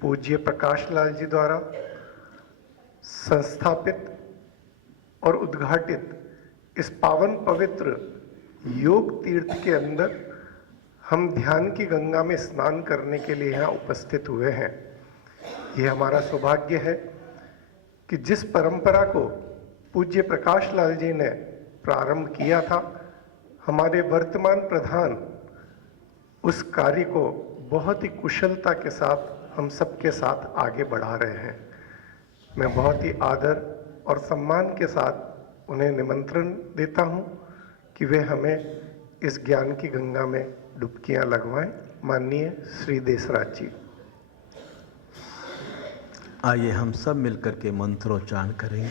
पूज्य प्रकाश लाल जी द्वारा संस्थापित और उद्घाटित इस पावन पवित्र योग तीर्थ के अंदर हम ध्यान की गंगा में स्नान करने के लिए यहाँ उपस्थित हुए हैं। ये हमारा सौभाग्य है कि जिस परंपरा को पूज्य प्रकाश लाल जी ने प्रारंभ किया था, हमारे वर्तमान प्रधान उस कार्य को बहुत ही कुशलता के साथ हम सबके साथ आगे बढ़ा रहे हैं। मैं बहुत ही आदर और सम्मान के साथ उन्हें निमंत्रण देता हूं कि वे हमें इस ज्ञान की गंगा में डुबकियां लगवाएं। माननीय श्री देसराज जी। आइए हम सब मिलकर के मंत्रोच्चारण करेंगे।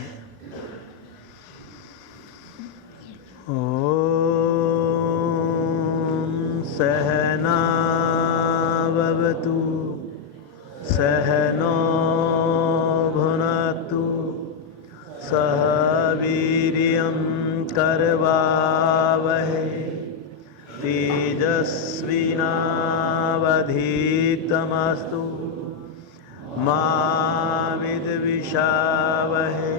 ओम सहना भवतु सहनो भुनक्तु सह वीर्यं करवावहै तेजस्विनावधीतमस्तु मा विद्विषावहै।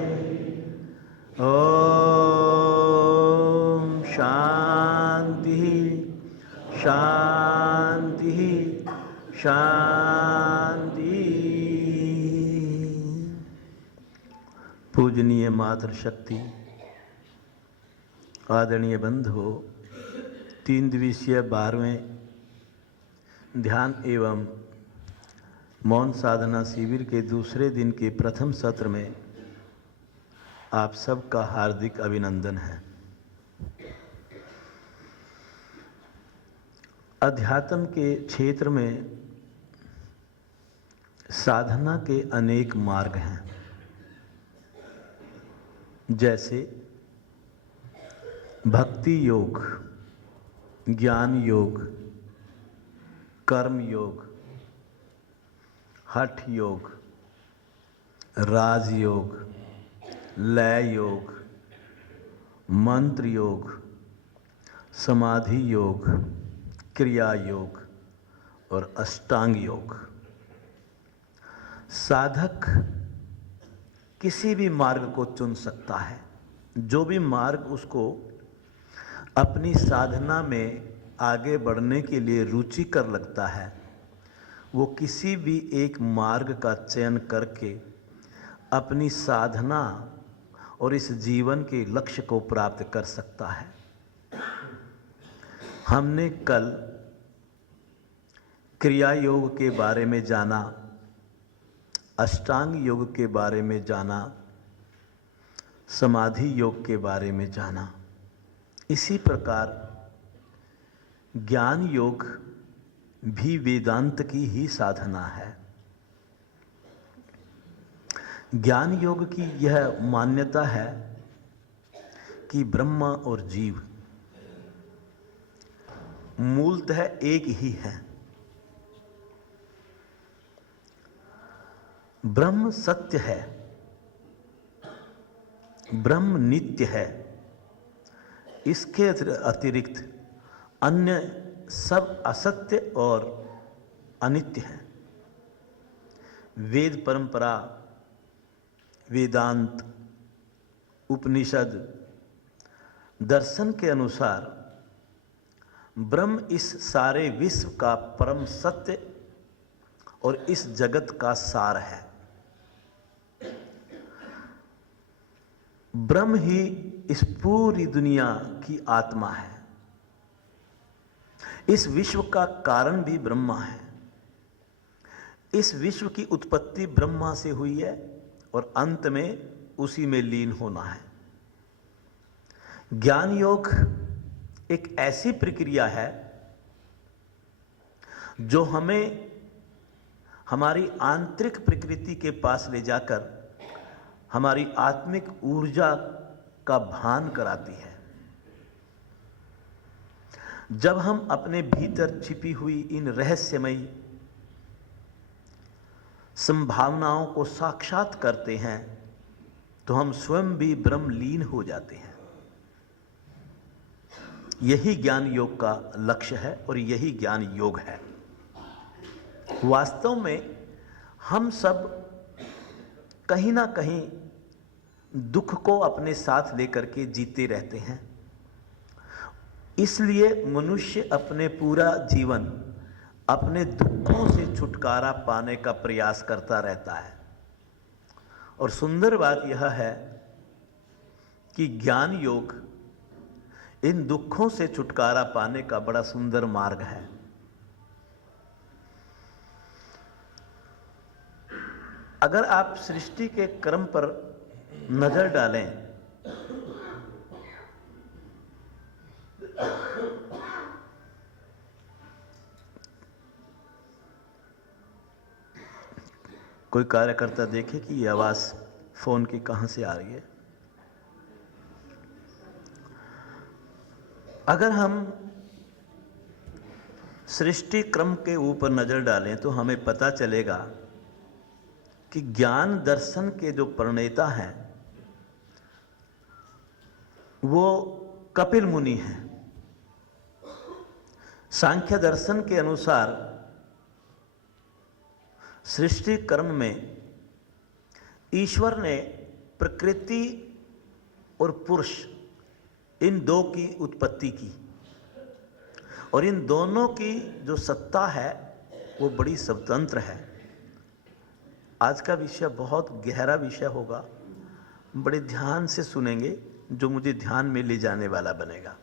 ओम शांति शांति शांति। पूजनीय मातृशक्ति, आदरणीय बंधु, 3 दिवसीय 12वें ध्यान एवं मौन साधना शिविर के दूसरे दिन के प्रथम सत्र में आप सबका हार्दिक अभिनंदन है। अध्यात्म के क्षेत्र में साधना के अनेक मार्ग हैं, जैसे भक्ति योग, ज्ञान योग, कर्म योग, हठ योग, राजयोग, लय योग, मंत्र योग, समाधि योग, क्रिया योग और अष्टांग योग। साधक किसी भी मार्ग को चुन सकता है। जो भी मार्ग उसको अपनी साधना में आगे बढ़ने के लिए रुचिकर लगता है, वो किसी भी एक मार्ग का चयन करके अपनी साधना और इस जीवन के लक्ष्य को प्राप्त कर सकता है। हमने कल क्रिया योग के बारे में जाना, अष्टांग योग के बारे में जाना, समाधि योग के बारे में जाना। इसी प्रकार ज्ञान योग भी वेदांत की ही साधना है। ज्ञान योग की यह मान्यता है कि ब्रह्म और जीव मूलतः एक ही है। ब्रह्म सत्य है, ब्रह्म नित्य है। इसके अतिरिक्त अन्य सब असत्य और अनित्य है। वेद परंपरा, वेदांत, उपनिषद, दर्शन के अनुसार ब्रह्म इस सारे विश्व का परम सत्य और इस जगत का सार है। ब्रह्म ही इस पूरी दुनिया की आत्मा है। इस विश्व का कारण भी ब्रह्मा है। इस विश्व की उत्पत्ति ब्रह्मा से हुई है और अंत में उसी में लीन होना है। ज्ञान योग एक ऐसी प्रक्रिया है जो हमें हमारी आंतरिक प्रकृति के पास ले जाकर हमारी आत्मिक ऊर्जा का भान कराती है। जब हम अपने भीतर छिपी हुई इन रहस्यमयी संभावनाओं को साक्षात करते हैं तो हम स्वयं भी ब्रह्म लीन हो जाते हैं। यही ज्ञान योग का लक्ष्य है और यही ज्ञान योग है। वास्तव में हम सब कहीं ना कहीं दुख को अपने साथ लेकर के जीते रहते हैं। इसलिए मनुष्य अपने पूरा जीवन अपने दुखों से छुटकारा पाने का प्रयास करता रहता है। और सुंदर बात यह है कि ज्ञान योग इन दुखों से छुटकारा पाने का बड़ा सुंदर मार्ग है। अगर आप सृष्टि के क्रम पर नजर डालें कोई कार्यकर्ता देखे कि ये आवाज फोन की कहां से आ रही है। अगर हम सृष्टि क्रम के ऊपर नजर डालें तो हमें पता चलेगा कि ज्ञान दर्शन के जो प्रणेता हैं वो कपिल मुनि हैं। सांख्य दर्शन के अनुसार सृष्टि क्रम में ईश्वर ने प्रकृति और पुरुष इन दो की उत्पत्ति की, और इन दोनों की जो सत्ता है वो बड़ी स्वतंत्र है। आज का विषय बहुत गहरा विषय होगा, बड़े ध्यान से सुनेंगे, जो मुझे ध्यान में ले जाने वाला बनेगा।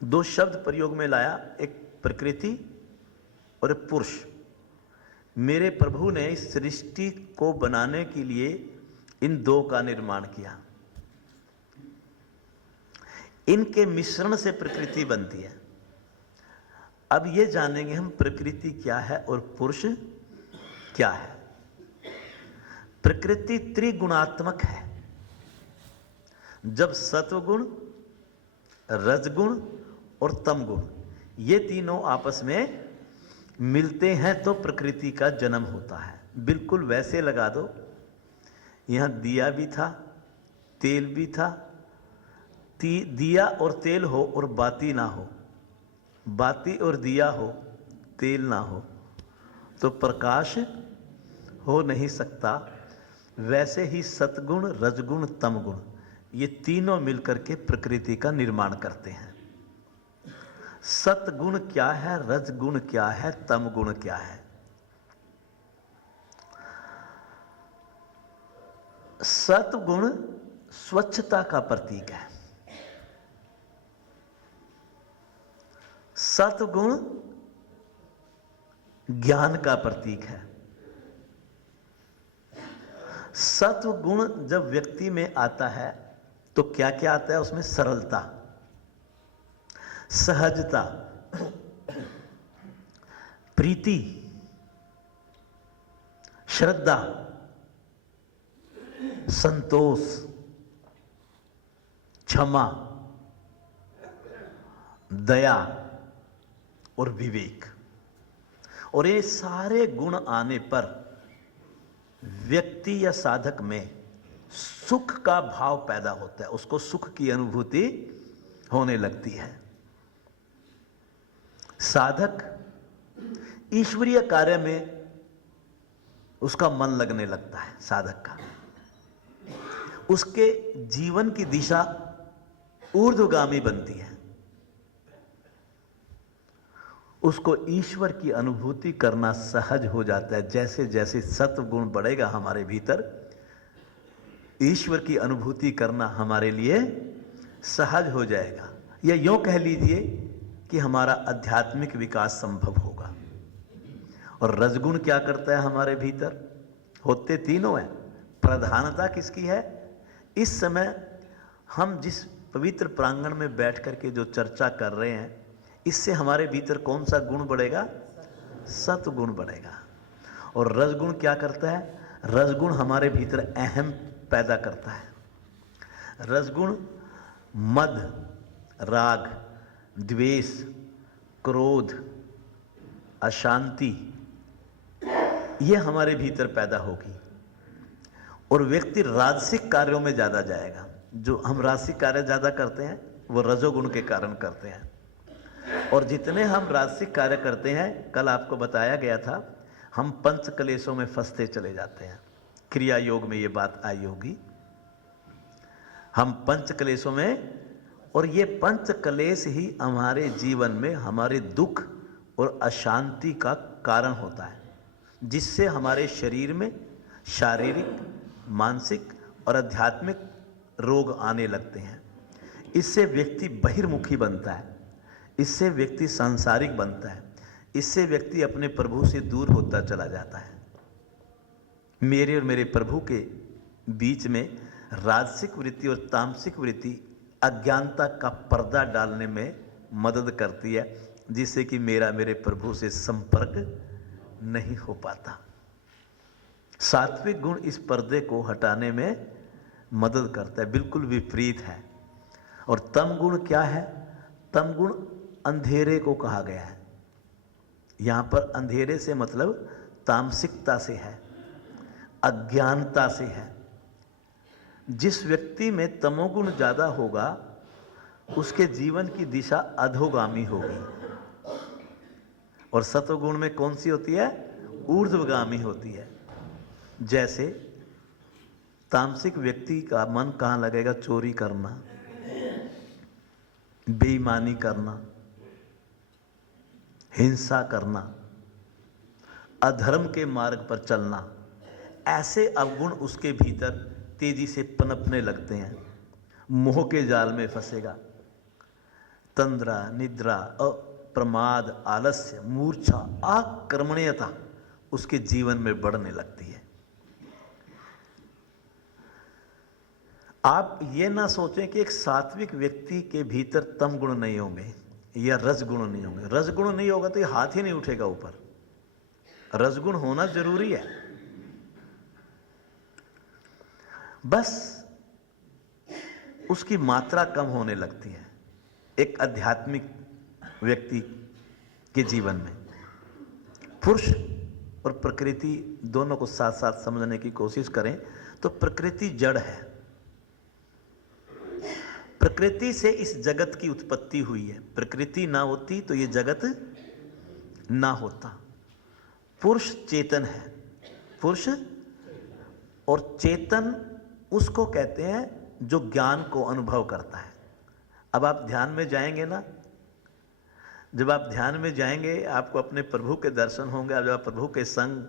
दो शब्द प्रयोग में लाया, एक प्रकृति और एक पुरुष। मेरे प्रभु ने इस सृष्टि को बनाने के लिए इन दो का निर्माण किया। इनके मिश्रण से प्रकृति बनती है। अब ये जानेंगे हम प्रकृति क्या है और पुरुष क्या है। प्रकृति त्रिगुणात्मक है। जब सत्वगुण, रजगुण और तमगुण ये तीनों आपस में मिलते हैं तो प्रकृति का जन्म होता है। बिल्कुल वैसे लगा दो, यहां दिया भी था, तेल भी था। दिया और तेल हो और बाती ना हो, बाती और दिया हो, तेल ना हो, तो प्रकाश हो नहीं सकता। वैसे ही सतगुण, रजगुण, तमगुण ये तीनों मिलकर के प्रकृति का निर्माण करते हैं। सतगुण क्या है, रजगुण क्या है, तमगुण क्या है? सतगुण स्वच्छता का प्रतीक है। सतगुण ज्ञान का प्रतीक है। सत्वगुण जब व्यक्ति में आता है तो क्या क्या आता है उसमें? सरलता, सहजता, प्रीति, श्रद्धा, संतोष, क्षमा, दया और विवेक। और ये सारे गुण आने पर व्यक्ति या साधक में सुख का भाव पैदा होता है, उसको सुख की अनुभूति होने लगती है। साधक ईश्वरीय कार्य में उसका मन लगने लगता है। साधक का, उसके जीवन की दिशा ऊर्ध्वगामी बनती है। उसको ईश्वर की अनुभूति करना सहज हो जाता है। जैसे जैसे सत्वगुण बढ़ेगा हमारे भीतर, ईश्वर की अनुभूति करना हमारे लिए सहज हो जाएगा। या यूं कह लीजिए कि हमारा आध्यात्मिक विकास संभव होगा। और रजगुण क्या करता है हमारे भीतर? होते तीनों हैं, प्रधानता किसकी है? इस समय हम जिस पवित्र प्रांगण में बैठ करके जो चर्चा कर रहे हैं, इससे हमारे भीतर कौन सा गुण बढ़ेगा? सत्गुण बढ़ेगा। और रजगुण क्या करता है? रजगुण हमारे भीतर अहम पैदा करता है। रजगुण मद, राग, द्वेष, क्रोध, अशांति ये हमारे भीतर पैदा होगी। और व्यक्ति राजसिक कार्यों में ज़्यादा जाएगा। जो हम राजसिक कार्य ज़्यादा करते हैं वो रजोगुण के कारण करते हैं। और जितने हम राजसिक कार्य करते हैं, कल आपको बताया गया था, हम पंच कलेशों में फंसते चले जाते हैं। क्रिया योग में ये बात आई होगी। हम पंच कलेशों में, और ये पंच कलेश ही हमारे जीवन में हमारे दुख और अशांति का कारण होता है, जिससे हमारे शरीर में शारीरिक, मानसिक और आध्यात्मिक रोग आने लगते हैं। इससे व्यक्ति बहिर्मुखी बनता है, इससे व्यक्ति सांसारिक बनता है, इससे व्यक्ति अपने प्रभु से दूर होता चला जाता है। मेरे और मेरे प्रभु के बीच में राजसिक वृत्ति और तामसिक वृत्ति अज्ञानता का पर्दा डालने में मदद करती है, जिससे कि मेरा मेरे प्रभु से संपर्क नहीं हो पाता। सात्विक गुण इस पर्दे को हटाने में मदद करता है, बिल्कुल विपरीत है। और तम गुण क्या है? तम गुण अंधेरे को कहा गया है। यहाँ पर अंधेरे से मतलब तामसिकता से है, अज्ञानता से है। जिस व्यक्ति में तमोगुण ज़्यादा होगा उसके जीवन की दिशा अधोगामी होगी, और सत्वगुण में कौन सी होती है? ऊर्ध्वगामी होती है। जैसे तामसिक व्यक्ति का मन कहाँ लगेगा? चोरी करना, बेईमानी करना, हिंसा करना, अधर्म के मार्ग पर चलना। ऐसे अवगुण उसके भीतर तेजी से पनपने लगते हैं। मोह के जाल में फंसेगा। तंद्रा, निद्रा, प्रमाद, आलस्य, मूर्छा, आक्रमणीयता उसके जीवन में बढ़ने लगती है। आप ये ना सोचें कि एक सात्विक व्यक्ति के भीतर तम गुण नहीं होंगे या रजगुण नहीं होंगे। रजगुण नहीं होगा तो ये हाथ ही नहीं उठेगा ऊपर। रजगुण होना जरूरी है। बस उसकी मात्रा कम होने लगती है एक आध्यात्मिक व्यक्ति के जीवन में। पुरुष और प्रकृति दोनों को साथ साथ समझने की कोशिश करें तो प्रकृति जड़ है। प्रकृति से इस जगत की उत्पत्ति हुई है। प्रकृति ना होती तो ये जगत ना होता। पुरुष चेतन है। पुरुष और चेतन उसको कहते हैं जो ज्ञान को अनुभव करता है। अब आप ध्यान में जाएंगे ना, जब आप ध्यान में जाएंगे आपको अपने प्रभु के दर्शन होंगे। जब आप प्रभु के संग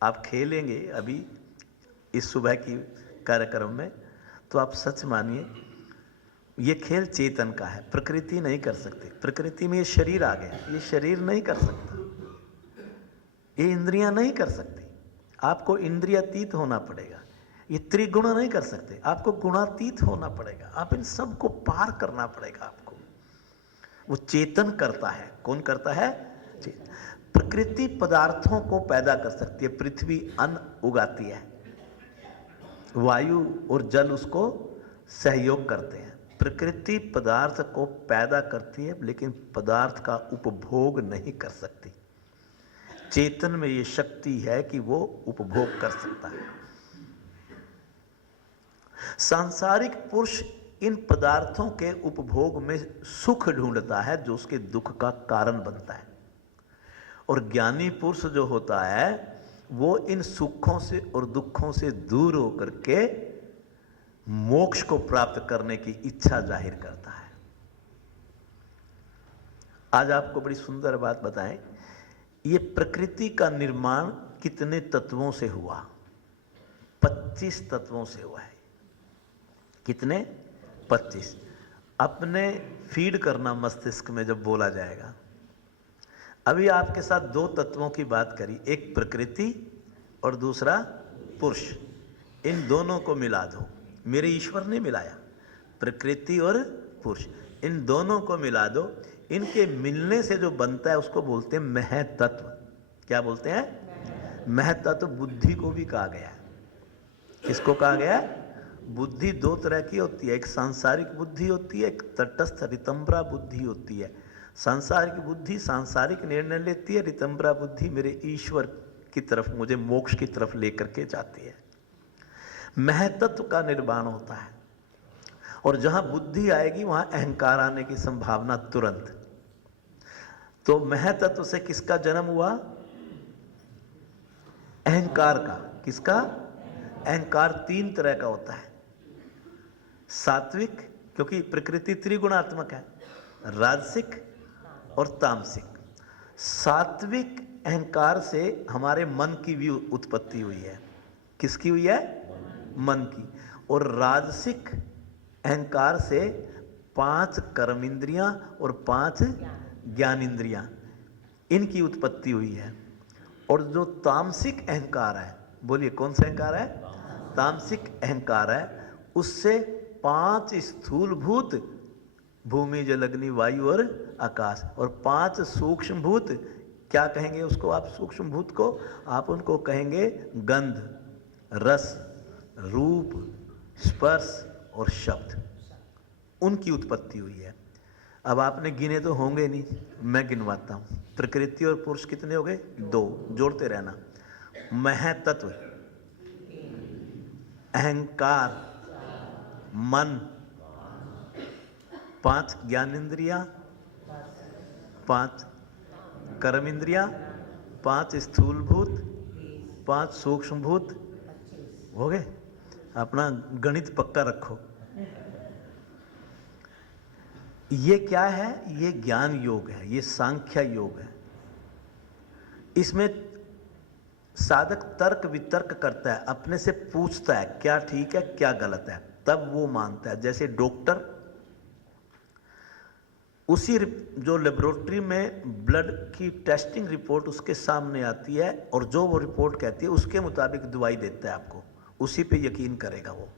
आप खेलेंगे अभी इस सुबह की कार्यक्रम में, तो आप सच मानिए ये खेल चेतन का है। प्रकृति नहीं कर सकती। प्रकृति में ये शरीर आ गया, ये शरीर नहीं कर सकता, ये इंद्रियां नहीं कर सकती। आपको इंद्रियातीत होना पड़ेगा। ये त्रिगुण नहीं कर सकते, आपको गुणातीत होना पड़ेगा। आप इन सब को पार करना पड़ेगा आपको। वो चेतन करता है। कौन करता है? चेतन। प्रकृति पदार्थों को पैदा कर सकती है। पृथ्वी अन्न उगाती है, वायु और जल उसको सहयोग करते हैं। प्रकृति पदार्थ को पैदा करती है लेकिन पदार्थ का उपभोग नहीं कर सकती। चेतन में ये शक्ति है कि वो उपभोग कर सकता है। सांसारिक पुरुष इन पदार्थों के उपभोग में सुख ढूंढता है जो उसके दुख का कारण बनता है, और ज्ञानी पुरुष जो होता है वो इन सुखों से और दुखों से दूर होकर के मोक्ष को प्राप्त करने की इच्छा जाहिर करता है। आज आपको बड़ी सुंदर बात बताएं, ये प्रकृति का निर्माण कितने तत्वों से हुआ? 25 तत्वों से हुआ है। कितने? 25। अपने फीड करना मस्तिष्क में जब बोला जाएगा। अभी आपके साथ 2 तत्वों की बात करी, एक प्रकृति और दूसरा पुरुष। इन दोनों को मिला दो। मेरे ईश्वर ने मिलाया प्रकृति और पुरुष, इन दोनों को मिला दो। इनके मिलने से जो बनता है उसको बोलते हैं महतत्व। क्या बोलते हैं? महतत्व। बुद्धि को भी कहा गया है। किसको कहा गया है? बुद्धि 2 तरह की होती है। एक सांसारिक बुद्धि होती है, एक तटस्थ रितंबरा बुद्धि होती है। सांसारिक बुद्धि सांसारिक निर्णय लेती है, रितंबरा बुद्धि मेरे ईश्वर की तरफ, मुझे मोक्ष की तरफ लेकर के जाती है। महतत्व का निर्माण होता है, और जहां बुद्धि आएगी वहां अहंकार आने की संभावना तुरंत। तो महतत्व से किसका जन्म हुआ? अहंकार का। किसका? अहंकार 3 तरह का होता है। सात्विक, क्योंकि प्रकृति त्रिगुणात्मक है, राजसिक और तामसिक। सात्विक अहंकार से हमारे मन की भी उत्पत्ति हुई है। किसकी हुई है? मन की। और राजसिक अहंकार से 5 कर्म इंद्रियां और 5 ज्ञान इंद्रियां, इनकी उत्पत्ति हुई है। और जो तामसिक अहंकार है, बोलिए कौन सा अहंकार है? तामसिक अहंकार है, उससे 5 स्थूलभूत, भूमि जल अग्नि वायु और आकाश, और 5 सूक्ष्म भूत, क्या कहेंगे उसको आप? सूक्ष्म भूत को आप उनको कहेंगे गंध, रस, रूप, स्पर्श और शब्द। उनकी उत्पत्ति हुई है। अब आपने गिने तो होंगे नहीं, मैं गिनवाता हूं। प्रकृति और पुरुष कितने हो गए? 2, जोड़ते रहना। महतत्व, अहंकार, मन, 5 ज्ञान इंद्रियां, 5 कर्म इंद्रियां, 5 स्थूल भूत, 5 सूक्ष्म भूत, हो गए। अपना गणित पक्का रखो। ये क्या है? ये ज्ञान योग है, ये सांख्य योग है। इसमें साधक तर्क वितर्क करता है, अपने से पूछता है क्या ठीक है क्या गलत है, तब वो मानता है। जैसे डॉक्टर, उसी जो लेबोरेटरी में ब्लड की टेस्टिंग रिपोर्ट उसके सामने आती है और जो वो रिपोर्ट कहती है उसके मुताबिक दवाई देता है आपको, उसी पे यकीन करेगा वो।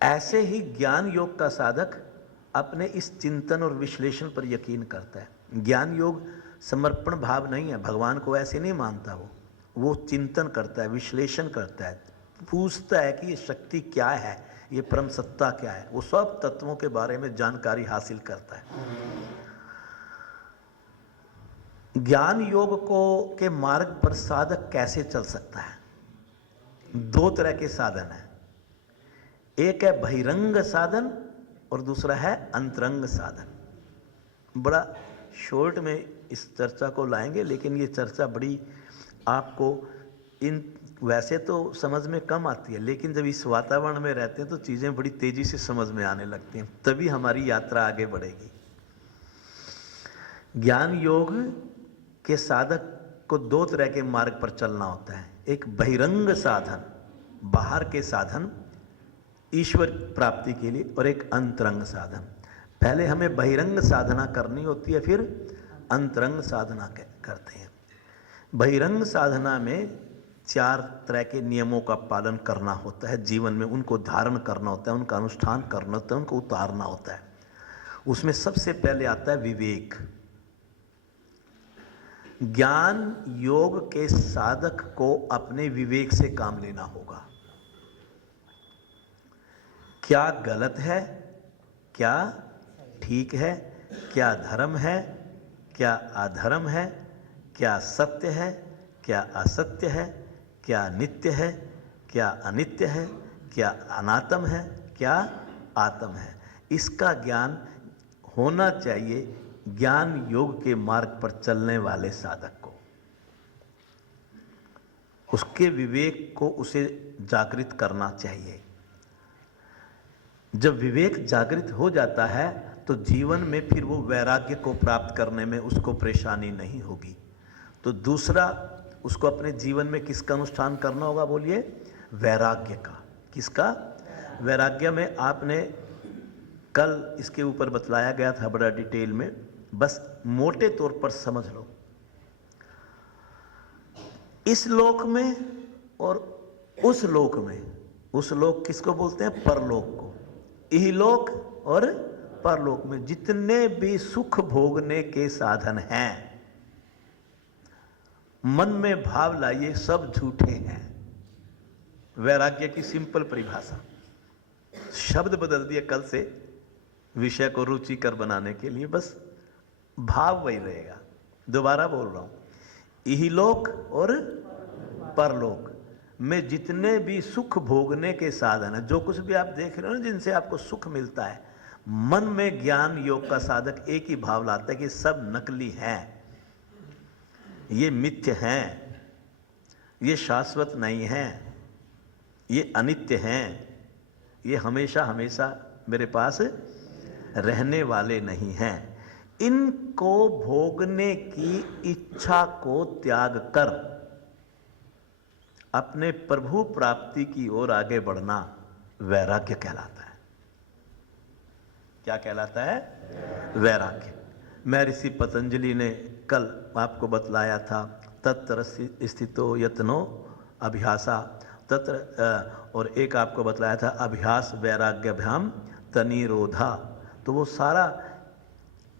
ऐसे ही ज्ञान योग का साधक अपने इस चिंतन और विश्लेषण पर यकीन करता है। ज्ञान योग समर्पण भाव नहीं है, भगवान को ऐसे नहीं मानता वो चिंतन करता है, विश्लेषण करता है, पूछता है कि ये शक्ति क्या है, ये परम सत्ता क्या है। वो सब तत्वों के बारे में जानकारी हासिल करता है। ज्ञान योग को के मार्ग पर साधक कैसे चल सकता है? 2 तरह के साधन हैं। एक है बहिरंग साधन और दूसरा है अंतरंग साधन। बड़ा शॉर्ट में इस चर्चा को लाएंगे, लेकिन ये चर्चा बड़ी आपको वैसे तो समझ में कम आती है, लेकिन जब इस वातावरण में रहते हैं तो चीज़ें बड़ी तेजी से समझ में आने लगती हैं, तभी हमारी यात्रा आगे बढ़ेगी। ज्ञान योग के साधक को 2 तरह के मार्ग पर चलना होता है। एक बहिरंग साधन, बाहर के साधन ईश्वर प्राप्ति के लिए, और एक अंतरंग साधन। पहले हमें बहिरंग साधना करनी होती है, फिर अंतरंग साधना करते हैं। बहिरंग साधना में 4 तरह के नियमों का पालन करना होता है, जीवन में उनको धारण करना होता है, उनका अनुष्ठान करना होता है, उनको उतारना होता है। उसमें सबसे पहले आता है विवेक। ज्ञान योग के साधक को अपने विवेक से काम लेना होगा। क्या गलत है, क्या ठीक है, क्या धर्म है, क्या अधर्म है, क्या सत्य है, क्या असत्य है, क्या नित्य है, क्या अनित्य है, क्या अनात्म है, क्या आत्म है, इसका ज्ञान होना चाहिए ज्ञान योग के मार्ग पर चलने वाले साधक को। उसके विवेक को उसे जागृत करना चाहिए। जब विवेक जागृत हो जाता है तो जीवन में फिर वो वैराग्य को प्राप्त करने में उसको परेशानी नहीं होगी। तो दूसरा, उसको अपने जीवन में किसका अनुष्ठान करना होगा? बोलिए, वैराग्य का। किसका? वैराग्य में आपने कल इसके ऊपर बतलाया गया था बड़ा डिटेल में, बस मोटे तौर पर समझ लो। इस लोक में और उस लोक में, उस लोक किसको बोलते हैं? परलोक को। इहलोक और परलोक में जितने भी सुख भोगने के साधन हैं, मन में भाव लाइए, सब झूठे हैं। वैराग्य की सिंपल परिभाषा, शब्द बदल दिए कल से विषय को रुचिकर बनाने के लिए, बस भाव वही रहेगा। दोबारा बोल रहा हूं, इहलोक और परलोक में जितने भी सुख भोगने के साधन है, जो कुछ भी आप देख रहे हो ना जिनसे आपको सुख मिलता है, मन में ज्ञान योग का साधक एक ही भाव लाता है कि सब नकली हैं, ये मिथ्य हैं, ये शाश्वत नहीं हैं, ये अनित्य हैं, ये हमेशा हमेशा मेरे पास रहने वाले नहीं हैं। इनको भोगने की इच्छा को त्याग कर अपने प्रभु प्राप्ति की ओर आगे बढ़ना वैराग्य कहलाता है। क्या कहलाता है? वैराग्य। महर्षि पतंजलि ने कल आपको बतलाया था, तत्र स्थितो यत्नो अभ्यासा तत्र, और एक आपको बतलाया था अभ्यास वैराग्यभ्याम तनिरोधा। तो वो सारा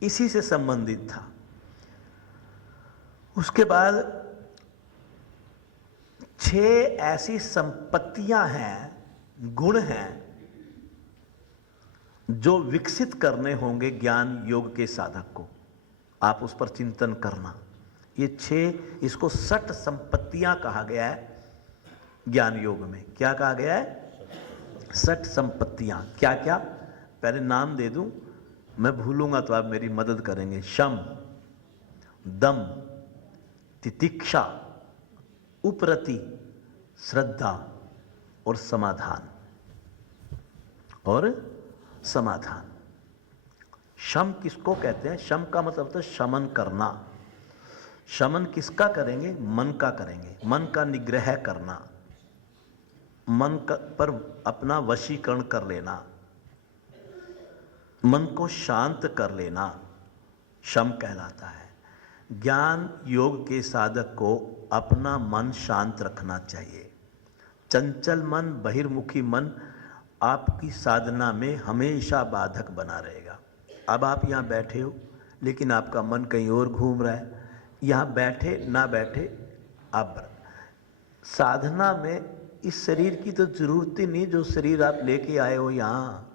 इसी से संबंधित था। उसके बाद 6 ऐसी संपत्तियां हैं, गुण हैं जो विकसित करने होंगे ज्ञान योग के साधक को। आप उस पर चिंतन करना। ये 6, इसको 60 संपत्तियां कहा गया है ज्ञान योग में। क्या कहा गया है? 60 संपत्तियां। क्या क्या? पहले नाम दे दूं, मैं भूलूंगा तो आप मेरी मदद करेंगे। शम, दम, तितिक्षा, उपरति, श्रद्धा और समाधान। और समाधान। शम किसको कहते हैं? शम का मतलब होता है शमन करना। शमन किसका करेंगे? मन का करेंगे। मन का निग्रह करना, मन का पर अपना वशीकरण कर लेना, मन को शांत कर लेना शम कहलाता है। ज्ञान योग के साधक को अपना मन शांत रखना चाहिए। चंचल मन, बहिर्मुखी मन आपकी साधना में हमेशा बाधक बना रहेगा। अब आप यहाँ बैठे हो लेकिन आपका मन कहीं और घूम रहा है। यहाँ बैठे ना बैठे आप साधना में इस शरीर की तो जरूरत ही नहीं, जो शरीर आप लेके आए हो यहाँ।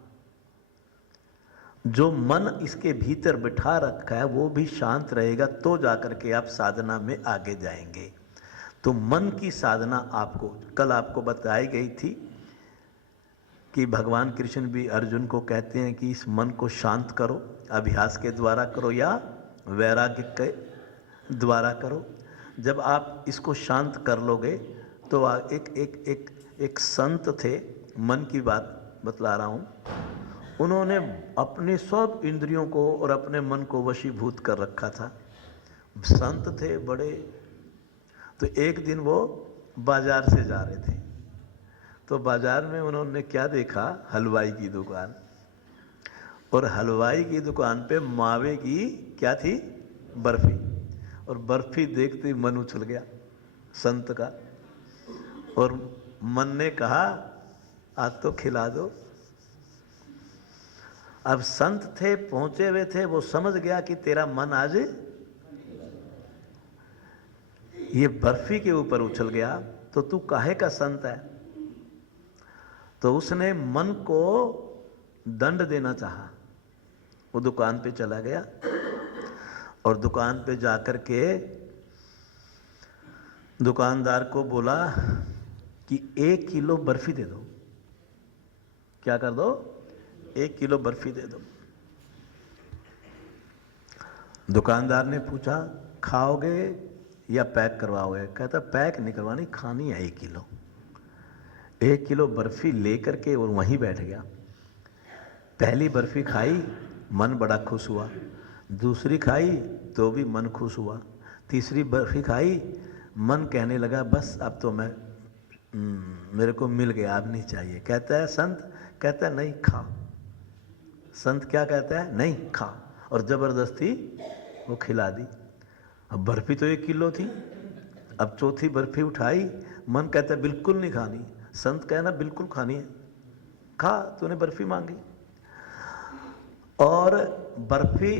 जो मन इसके भीतर बिठा रखा है वो भी शांत रहेगा तो जाकर के आप साधना में आगे जाएंगे। तो मन की साधना आपको कल आपको बताई गई थी कि भगवान कृष्ण भी अर्जुन को कहते हैं कि इस मन को शांत करो, अभ्यास के द्वारा करो या वैराग्य के द्वारा करो। जब आप इसको शांत कर लोगे तो एक संत थे, मन की बात बतला रहा हूँ, उन्होंने अपने सब इंद्रियों को और अपने मन को वशीभूत कर रखा था। संत थे बड़े। तो एक दिन वो बाजार से जा रहे थे, तो बाजार में उन्होंने क्या देखा? हलवाई की दुकान। और हलवाई की दुकान पे मावे की क्या थी? बर्फी। और बर्फी देखते ही मन उछल गया संत का, और मन ने कहा आज तो खिला दो। अब संत थे, पहुंचे हुए थे, वो समझ गया कि तेरा मन आज ये बर्फी के ऊपर उछल गया तो तू काहे का संत है। तो उसने मन को दंड देना चाहा। वो दुकान पे चला गया और दुकान पे जाकर के दुकानदार को बोला कि 1 किलो बर्फी दे दो। क्या कर दो? 1 किलो बर्फी दे दो। दुकानदार ने पूछा खाओगे या पैक करवाओगे? कहता पैक नहीं करवानी, खानी है 1 किलो। 1 किलो बर्फी लेकर के और वहीं बैठ गया। पहली बर्फी खाई, मन बड़ा खुश हुआ। दूसरी खाई तो भी मन खुश हुआ। तीसरी बर्फी खाई, मन कहने लगा बस अब तो मैं मेरे को मिल गया, अब नहीं चाहिए। कहता है संत, कहता है नहीं खा। संत क्या कहता है? नहीं खा। और ज़बरदस्ती वो खिला दी। अब बर्फी तो 1 किलो थी, अब चौथी बर्फी उठाई, मन कहता है बिल्कुल नहीं खानी। संत कहना बिल्कुल खानी है, खा, तूने बर्फी मांगी। और बर्फी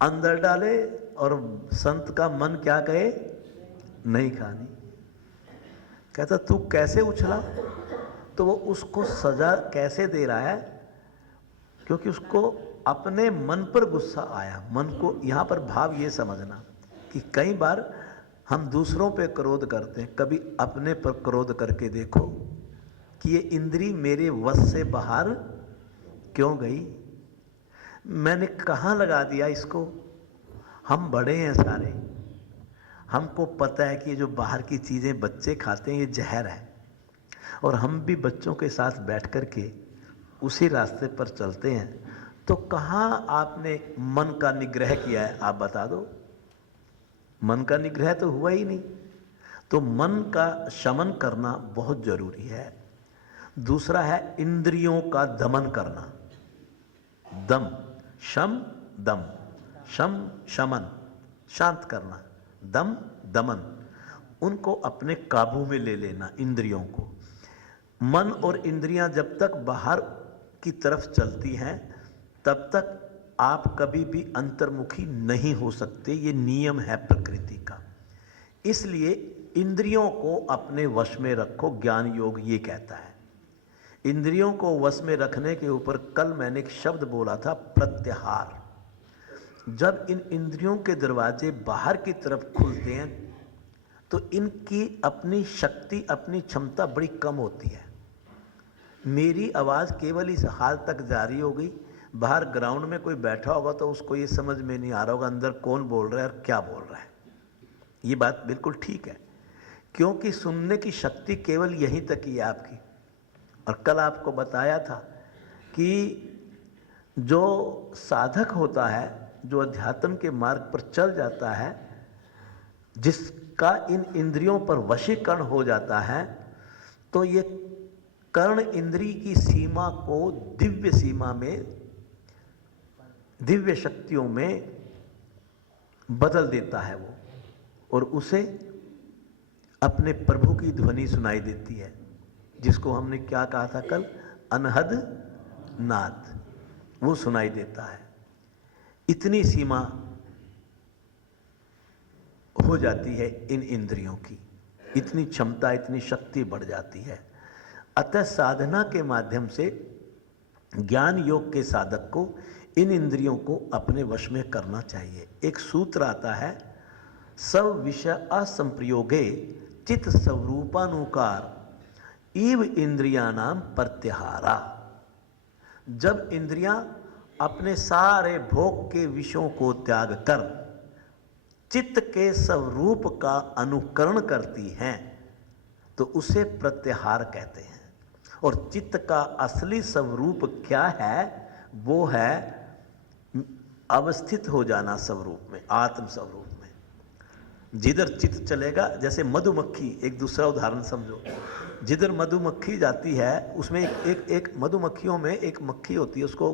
अंदर डाले और संत का मन क्या कहे? नहीं खानी। कहता तू कैसे उछला? तो वो उसको सजा कैसे दे रहा है? क्योंकि उसको अपने मन पर गुस्सा आया। मन को यहाँ पर भाव ये समझना कि कई बार हम दूसरों पे क्रोध करते हैं, कभी अपने पर क्रोध करके देखो कि ये इंद्री मेरे वश से बाहर क्यों गई, मैंने कहाँ लगा दिया इसको। हम बड़े हैं सारे, हमको पता है कि ये जो बाहर की चीज़ें बच्चे खाते हैं ये जहर है, और हम भी बच्चों के साथ बैठ कर के उसी रास्ते पर चलते हैं, तो कहाँ आपने मन का निग्रह किया है? आप बता दो। मन का निग्रह तो हुआ ही नहीं। तो मन का शमन करना बहुत जरूरी है। दूसरा है इंद्रियों का दमन करना। दम, शम, दम, शम, शमन, शांत करना, दम, दमन, उनको अपने काबू में ले लेना, इंद्रियों को। मन और इंद्रियां जब तक बाहर की तरफ चलती हैं तब तक आप कभी भी अंतर्मुखी नहीं हो सकते। ये नियम है प्रकृति का। इसलिए इंद्रियों को अपने वश में रखो, ज्ञान योग ये कहता है। इंद्रियों को वश में रखने के ऊपर कल मैंने एक शब्द बोला था, प्रत्याहार। जब इन इंद्रियों के दरवाजे बाहर की तरफ खुलते हैं तो इनकी अपनी शक्ति, अपनी क्षमता बड़ी कम होती है। मेरी आवाज़ केवल इस हाल तक जारी हो गई, बाहर ग्राउंड में कोई बैठा होगा तो उसको ये समझ में नहीं आ रहा होगा अंदर कौन बोल रहा है और क्या बोल रहा है। ये बात बिल्कुल ठीक है, क्योंकि सुनने की शक्ति केवल यहीं तक ही है आपकी। और कल आपको बताया था कि जो साधक होता है, जो अध्यात्म के मार्ग पर चल जाता है, जिसका इन इंद्रियों पर वशीकरण हो जाता है, तो ये कर्ण इंद्री की सीमा को दिव्य सीमा में, दिव्य शक्तियों में बदल देता है वो, और उसे अपने प्रभु की ध्वनि सुनाई देती है, जिसको हमने क्या कहा था कल, अनहद नाद, वो सुनाई देता है। इतनी सीमा हो जाती है इन इंद्रियों की, इतनी क्षमता, इतनी शक्ति बढ़ जाती है। अतः साधना के माध्यम से ज्ञान योग के साधक को इन इंद्रियों को अपने वश में करना चाहिए। एक सूत्र आता है, सब विषय असंप्रयोगे चित्त स्वरूपानुकार इव इंद्रियाणाम प्रत्याहारा। जब इंद्रियां अपने सारे भोग के विषयों को त्याग कर चित्त के स्वरूप का अनुकरण करती हैं तो उसे प्रत्याहार कहते हैं। और चित्त का असली स्वरूप क्या है? वो है अवस्थित हो जाना स्वरूप में, आत्म स्वरूप में। जिधर चित्त चलेगा, जैसे मधुमक्खी, एक दूसरा उदाहरण समझो, जिधर मधुमक्खी जाती है उसमें एक मधुमक्खियों में एक मक्खी होती है, उसको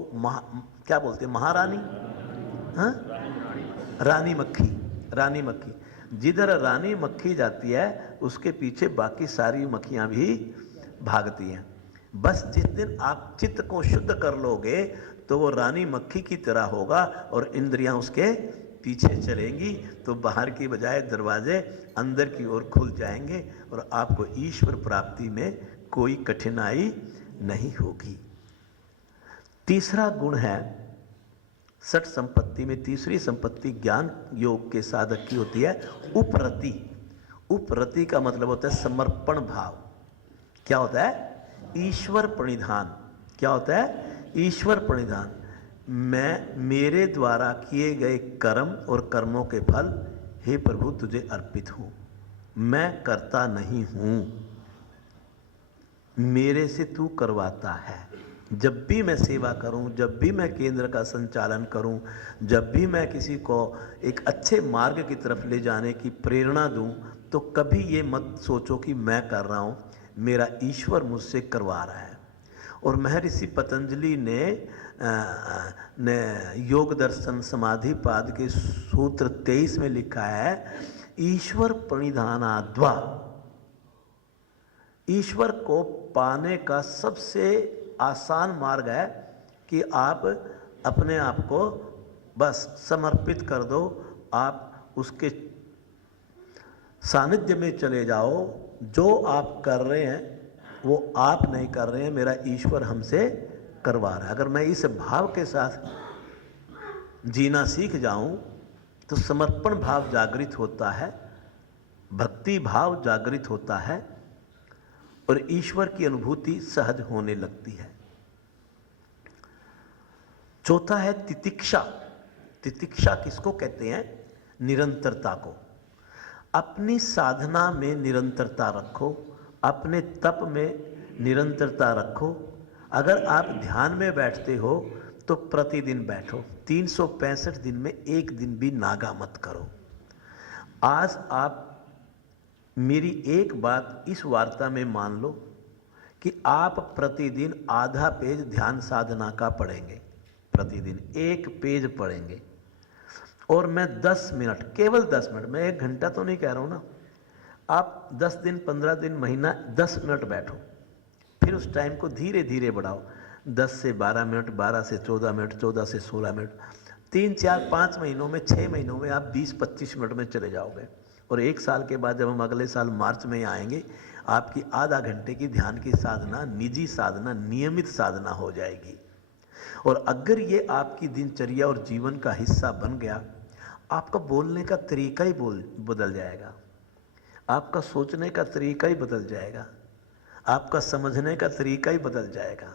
क्या बोलते हैं, महारानी, हाँ, रानी मक्खी, रानी मक्खी। जिधर रानी मक्खी जाती है उसके पीछे बाकी सारी मक्खियां भी भागती हैं। बस जिस दिन आप चित्त को शुद्ध कर लोगे तो वो रानी मक्खी की तरह होगा और इंद्रियां उसके पीछे चलेंगी, तो बाहर की बजाय दरवाजे अंदर की ओर खुल जाएंगे और आपको ईश्वर प्राप्ति में कोई कठिनाई नहीं होगी। तीसरा गुण है सठ संपत्ति में तीसरी संपत्ति ज्ञान योग के साधक की होती है उपरति। उपरति का मतलब होता है समर्पण भाव। क्या होता है? ईश्वर प्रणिधान। क्या होता है? ईश्वर प्रणिधान। मैं, मेरे द्वारा किए गए कर्म और कर्मों के फल हे प्रभु तुझे अर्पित हूँ, मैं करता नहीं हूँ, मेरे से तू करवाता है। जब भी मैं सेवा करूं, जब भी मैं केंद्र का संचालन करूं, जब भी मैं किसी को एक अच्छे मार्ग की तरफ ले जाने की प्रेरणा दूं, तो कभी ये मत सोचो कि मैं कर रहा हूं, मेरा ईश्वर मुझसे करवा रहा है। और महर्षि पतंजलि ने योग दर्शन समाधि पाद के सूत्र 23 में लिखा है, ईश्वर प्रणिधानाद्वा। ईश्वर को पाने का सबसे आसान मार्ग है कि आप अपने आप को बस समर्पित कर दो, आप उसके सानिध्य में चले जाओ। जो आप कर रहे हैं वो आप नहीं कर रहे हैं, मेरा ईश्वर हमसे करवा रहा है। अगर मैं इस भाव के साथ जीना सीख जाऊं तो समर्पण भाव जागृत होता है, भक्ति भाव जागृत होता है और ईश्वर की अनुभूति सहज होने लगती है। चौथा है तितिक्षा। तितिक्षा किसको कहते हैं? निरंतरता को। अपनी साधना में निरंतरता रखो, अपने तप में निरंतरता रखो। अगर आप ध्यान में बैठते हो तो प्रतिदिन बैठो, 365 दिन में एक दिन भी नागा मत करो। आज आप मेरी एक बात इस वार्ता में मान लो कि आप प्रतिदिन आधा पेज ध्यान साधना का पढ़ेंगे, प्रतिदिन एक पेज पढ़ेंगे, और मैं 10 मिनट, केवल 10 मिनट, मैं 1 घंटा तो नहीं कह रहा हूँ ना, आप 10 दिन, 15 दिन, महीना 10 मिनट बैठो, फिर उस टाइम को धीरे धीरे बढ़ाओ, 10 से 12 मिनट, 12 से 14 मिनट, 14 से 16 मिनट, 3, 4, 5 महीनों में, 6 महीनों में आप 20-25 मिनट में चले जाओगे। और 1 साल के बाद जब हम अगले साल मार्च में आएंगे, आपकी आधा घंटे की ध्यान की साधना, निजी साधना, नियमित साधना हो जाएगी। और अगर ये आपकी दिनचर्या और जीवन का हिस्सा बन गया, आपका बोलने का तरीका ही बदल जाएगा, आपका सोचने का तरीका ही बदल जाएगा, आपका समझने का तरीका ही बदल जाएगा,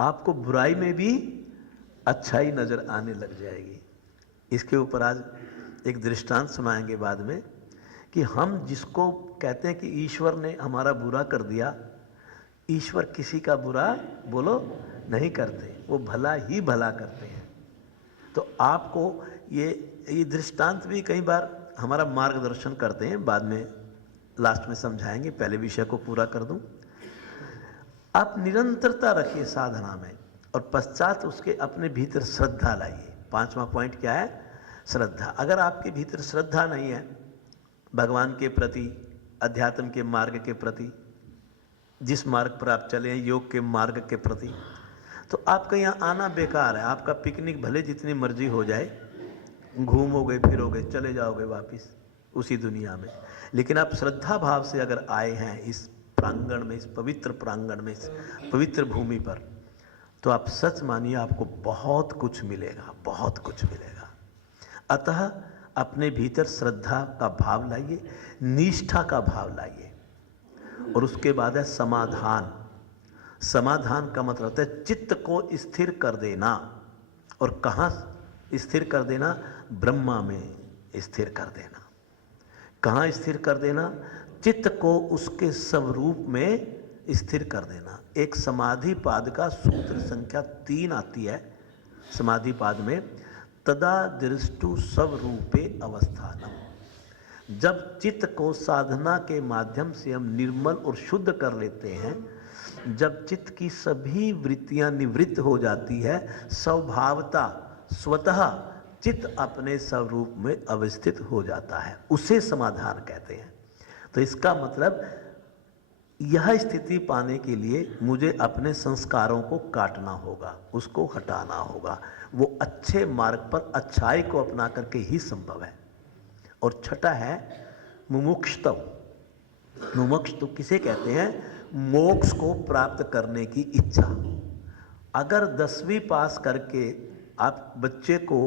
आपको बुराई में भी अच्छाई नज़र आने लग जाएगी। इसके ऊपर आज एक दृष्टांत सुनाएंगे बाद में कि हम जिसको कहते हैं कि ईश्वर ने हमारा बुरा कर दिया, ईश्वर किसी का बुरा बोलो नहीं करते, वो भला ही भला करते हैं। तो आपको ये दृष्टांत भी कई बार हमारा मार्गदर्शन करते हैं, बाद में लास्ट में समझाएंगे, पहले विषय को पूरा कर दूं। आप निरंतरता रखिए साधना में, और पश्चात उसके अपने भीतर श्रद्धा लाइए। 5वां पॉइंट क्या है? श्रद्धा। अगर आपके भीतर श्रद्धा नहीं है भगवान के प्रति, अध्यात्म के मार्ग के प्रति, जिस मार्ग पर आप चले हैं, योग के मार्ग के प्रति, तो आपका यहाँ आना बेकार है। आपका पिकनिक भले जितनी मर्जी हो जाए, घूमोगे फिरोगे चले जाओगे वापस उसी दुनिया में, लेकिन आप श्रद्धा भाव से अगर आए हैं इस प्रांगण में, इस पवित्र प्रांगण में, इस पवित्र भूमि पर, तो आप सच मानिए आपको बहुत कुछ मिलेगा, बहुत कुछ मिलेगा। अतः अपने भीतर श्रद्धा का भाव लाइए, निष्ठा का भाव लाइए। और उसके बाद है समाधान। समाधान का मतलब होता है चित्त को स्थिर कर देना। और कहाँ स्थिर कर देना? ब्रह्मा में स्थिर कर देना। कहाँ स्थिर कर देना? चित्त को उसके स्वरूप में स्थिर कर देना। एक समाधि पाद का सूत्र संख्या 3 आती है समाधि पाद में, तदा दृष्टु स्वरूपे अवस्थानम। जब चित्त को साधना के माध्यम से हम निर्मल और शुद्ध कर लेते हैं, जब चित्त की सभी वृत्तियां निवृत्त हो जाती है, स्वभावता स्वतः चित्त अपने स्वरूप में अवस्थित हो जाता है, उसे समाधान कहते हैं। तो इसका मतलब यह स्थिति पाने के लिए मुझे अपने संस्कारों को काटना होगा, उसको हटाना होगा। वो अच्छे मार्ग पर अच्छाई को अपना करके ही संभव है। और छठा है मुमुक्षुत्व। मुमुक्षुत्व किसे कहते हैं? मोक्ष को प्राप्त करने की इच्छा। अगर 10वीं पास करके आप बच्चे को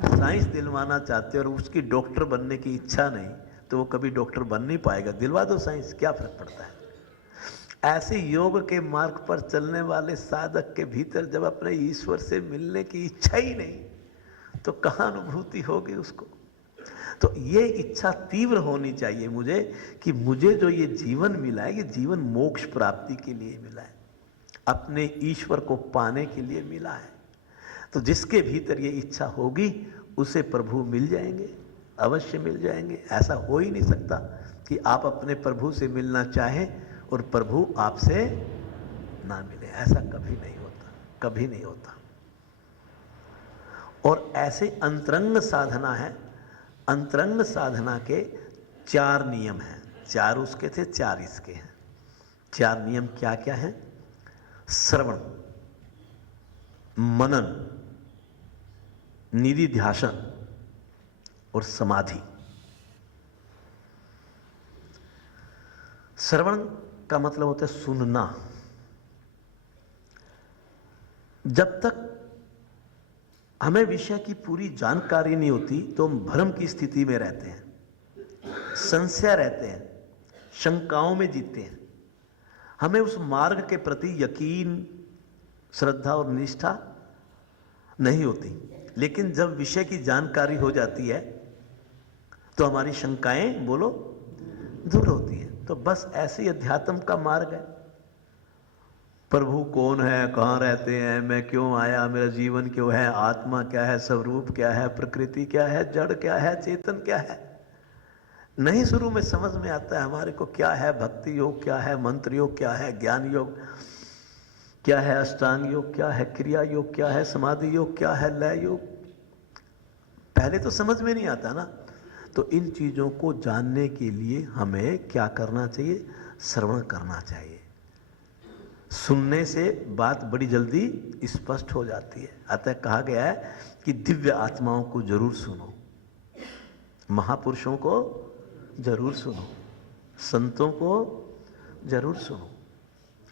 साइंस दिलवाना चाहते हो और उसकी डॉक्टर बनने की इच्छा नहीं, तो वो कभी डॉक्टर बन नहीं पाएगा। दिलवा दो साइंस, क्या फर्क पड़ता है। ऐसे योग के मार्ग पर चलने वाले साधक के भीतर जब अपने ईश्वर से मिलने की इच्छा ही नहीं, तो कहाँ अनुभूति होगी उसको। तो ये इच्छा तीव्र होनी चाहिए मुझे कि मुझे जो ये जीवन मिला है, ये जीवन मोक्ष प्राप्ति के लिए मिला है, अपने ईश्वर को पाने के लिए मिला है। तो जिसके भीतर ये इच्छा होगी उसे प्रभु मिल जाएंगे, अवश्य मिल जाएंगे। ऐसा हो ही नहीं सकता कि आप अपने प्रभु से मिलना चाहें और प्रभु आपसे ना मिले। ऐसा कभी नहीं होता, कभी नहीं होता। और ऐसे अंतरंग साधना है। अंतरंग साधना के 4 नियम हैं। 4 उसके थे, 4 इसके हैं। 4 नियम क्या क्या हैं? श्रवण, मनन, निधिध्यासन और समाधि। श्रवण का मतलब होता है सुनना। जब तक हमें विषय की पूरी जानकारी नहीं होती तो हम भ्रम की स्थिति में रहते हैं, संशय रहते हैं, शंकाओं में जीते हैं। हमें उस मार्ग के प्रति यकीन, श्रद्धा और निष्ठा नहीं होती। लेकिन जब विषय की जानकारी हो जाती है तो हमारी शंकाएं बोलो दूर होती है। तो बस ऐसे ही अध्यात्म का मार्ग है। प्रभु कौन है, कहाँ रहते हैं, मैं क्यों आया, मेरा जीवन क्यों है, आत्मा क्या है, स्वरूप क्या है, प्रकृति क्या है, जड़ क्या है, चेतन क्या है, नहीं शुरू में समझ में आता है हमारे को क्या है भक्ति योग, क्या है मंत्र योग, क्या है ज्ञान योग, क्या है अष्टांग योग, क्या है क्रिया योग, क्या है समाधि योग, क्या है लय योग। पहले तो समझ में नहीं आता ना। तो इन चीज़ों को जानने के लिए हमें क्या करना चाहिए? श्रवण करना चाहिए। सुनने से बात बड़ी जल्दी स्पष्ट हो जाती है। अतः कहा गया है कि दिव्य आत्माओं को जरूर सुनो, महापुरुषों को जरूर सुनो, संतों को जरूर सुनो।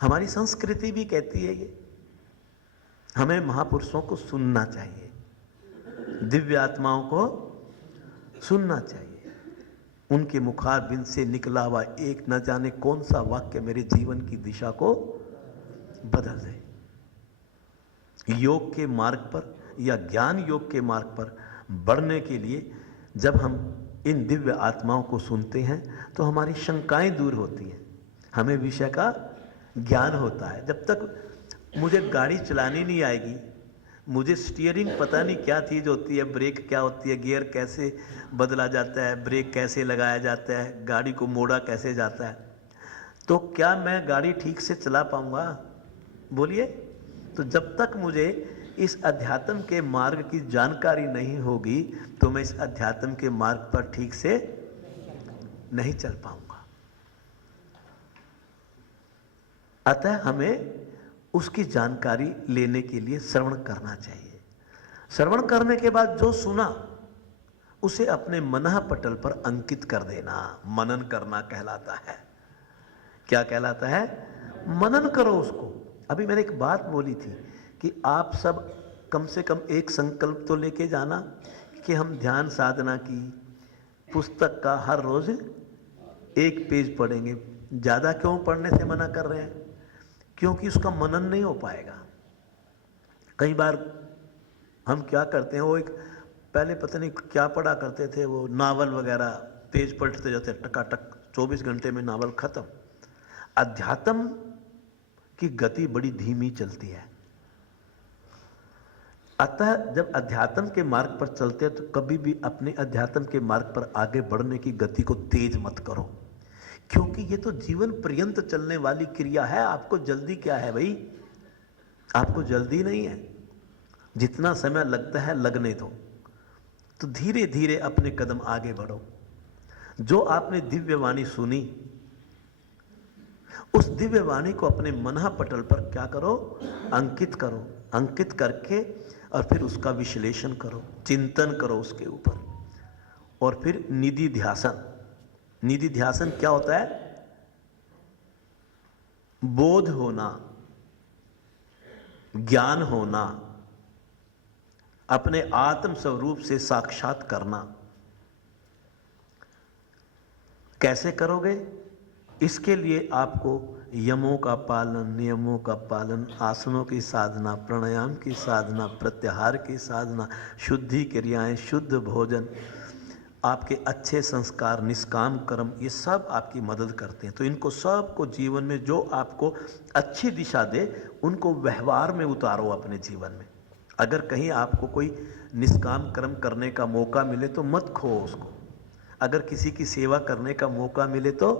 हमारी संस्कृति भी कहती है ये, हमें महापुरुषों को सुनना चाहिए, दिव्य आत्माओं को सुनना चाहिए। उनके मुखारबिंद से निकला हुआ एक न जाने कौन सा वाक्य मेरे जीवन की दिशा को बदल दे। योग के मार्ग पर या ज्ञान योग के मार्ग पर बढ़ने के लिए जब हम इन दिव्य आत्माओं को सुनते हैं तो हमारी शंकाएं दूर होती हैं, हमें विषय का ज्ञान होता है। जब तक मुझे गाड़ी चलानी नहीं आएगी, मुझे स्टीयरिंग पता नहीं क्या चीज़ होती है, ब्रेक क्या होती है, गियर कैसे बदला जाता है, ब्रेक कैसे लगाया जाता है, गाड़ी को मोड़ा कैसे जाता है, तो क्या मैं गाड़ी ठीक से चला पाऊंगा? बोलिए। तो जब तक मुझे इस अध्यात्म के मार्ग की जानकारी नहीं होगी तो मैं इस अध्यात्म के मार्ग पर ठीक से नहीं चल पाऊंगा। अतः हमें उसकी जानकारी लेने के लिए श्रवण करना चाहिए। श्रवण करने के बाद जो सुना उसे अपने मनः पटल पर अंकित कर देना, मनन करना कहलाता है। क्या कहलाता है? मनन करो उसको। अभी मैंने एक बात बोली थी कि आप सब कम से कम एक संकल्प तो लेके जाना कि हम ध्यान साधना की पुस्तक का हर रोज एक पेज पढ़ेंगे। ज़्यादा क्यों पढ़ने से मना कर रहे हैं? क्योंकि उसका मनन नहीं हो पाएगा। कई बार हम क्या करते हैं, वो एक पहले पता नहीं क्या पढ़ा करते थे, वो नावल वगैरह पेज पलटते जाते, टकाटक 24 घंटे में नावल खत्म। अध्यात्म की गति बड़ी धीमी चलती है। अतः जब अध्यात्म के मार्ग पर चलते हैं तो कभी भी अपने अध्यात्म के मार्ग पर आगे बढ़ने की गति को तेज मत करो, क्योंकि ये तो जीवन पर्यंत चलने वाली क्रिया है। आपको जल्दी क्या है भाई? आपको जल्दी नहीं है, जितना समय लगता है लगने दो। तो धीरे धीरे अपने कदम आगे बढ़ो। जो आपने दिव्य वाणी सुनी, उस दिव्य वाणी को अपने मनः पटल पर क्या करो? अंकित करो। अंकित करके और फिर उसका विश्लेषण करो, चिंतन करो उसके ऊपर। और फिर निधि ध्यासन। निधि ध्यासन क्या होता है? बोध होना, ज्ञान होना, अपने आत्म स्वरूप से साक्षात करना। कैसे करोगे? इसके लिए आपको यमों का पालन, नियमों का पालन, आसनों की साधना, प्राणायाम की साधना, प्रत्याहार की साधना, शुद्धि क्रियाएं, शुद्ध भोजन, आपके अच्छे संस्कार, निष्काम कर्म, ये सब आपकी मदद करते हैं। तो इनको सब को जीवन में जो आपको अच्छी दिशा दे उनको व्यवहार में उतारो अपने जीवन में। अगर कहीं आपको कोई निष्काम कर्म करने का मौका मिले तो मत खो उसको। अगर किसी की सेवा करने का मौका मिले तो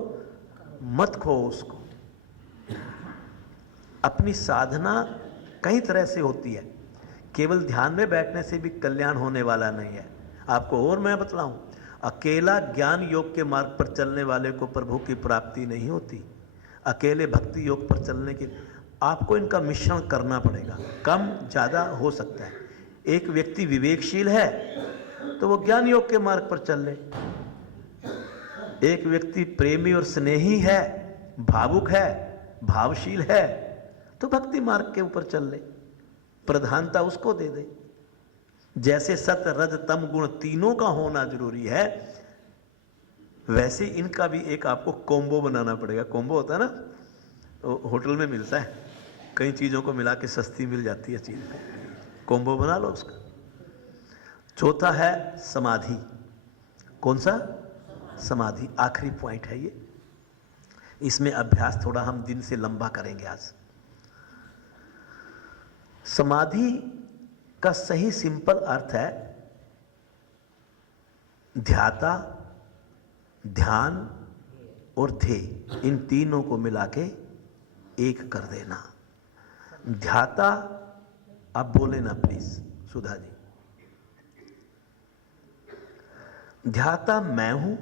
मत खो उसको। अपनी साधना कई तरह से होती है, केवल ध्यान में बैठने से भी कल्याण होने वाला नहीं है। आपको और मैं बतलाऊं, अकेला ज्ञान योग के मार्ग पर चलने वाले को प्रभु की प्राप्ति नहीं होती। अकेले भक्ति योग पर चलने के आपको इनका मिश्रण करना पड़ेगा। कम ज़्यादा हो सकता है। एक व्यक्ति विवेकशील है तो वो ज्ञान योग के मार्ग पर चल ले। एक व्यक्ति प्रेमी और स्नेही है, भावुक है, भावशील है, तो भक्ति मार्ग के ऊपर चल ले, प्रधानता उसको दे दे। जैसे सत रज तम गुण तीनों का होना जरूरी है, वैसे इनका भी एक आपको कॉम्बो बनाना पड़ेगा। कॉम्बो होता है ना, तो होटल में मिलता है, कई चीज़ों को मिला के सस्ती मिल जाती है चीज़, कॉम्बो बना लो उसका। चौथा है समाधि। कौन सा? समाधि। आखिरी पॉइंट है ये, इसमें अभ्यास थोड़ा हम दिन से लंबा करेंगे आज। समाधि का सही सिंपल अर्थ है ध्याता, ध्यान और ध्येय, इन तीनों को मिला के एक कर देना। ध्याता, आप बोले ना प्लीज सुधा जी। ध्याता मैं हूं,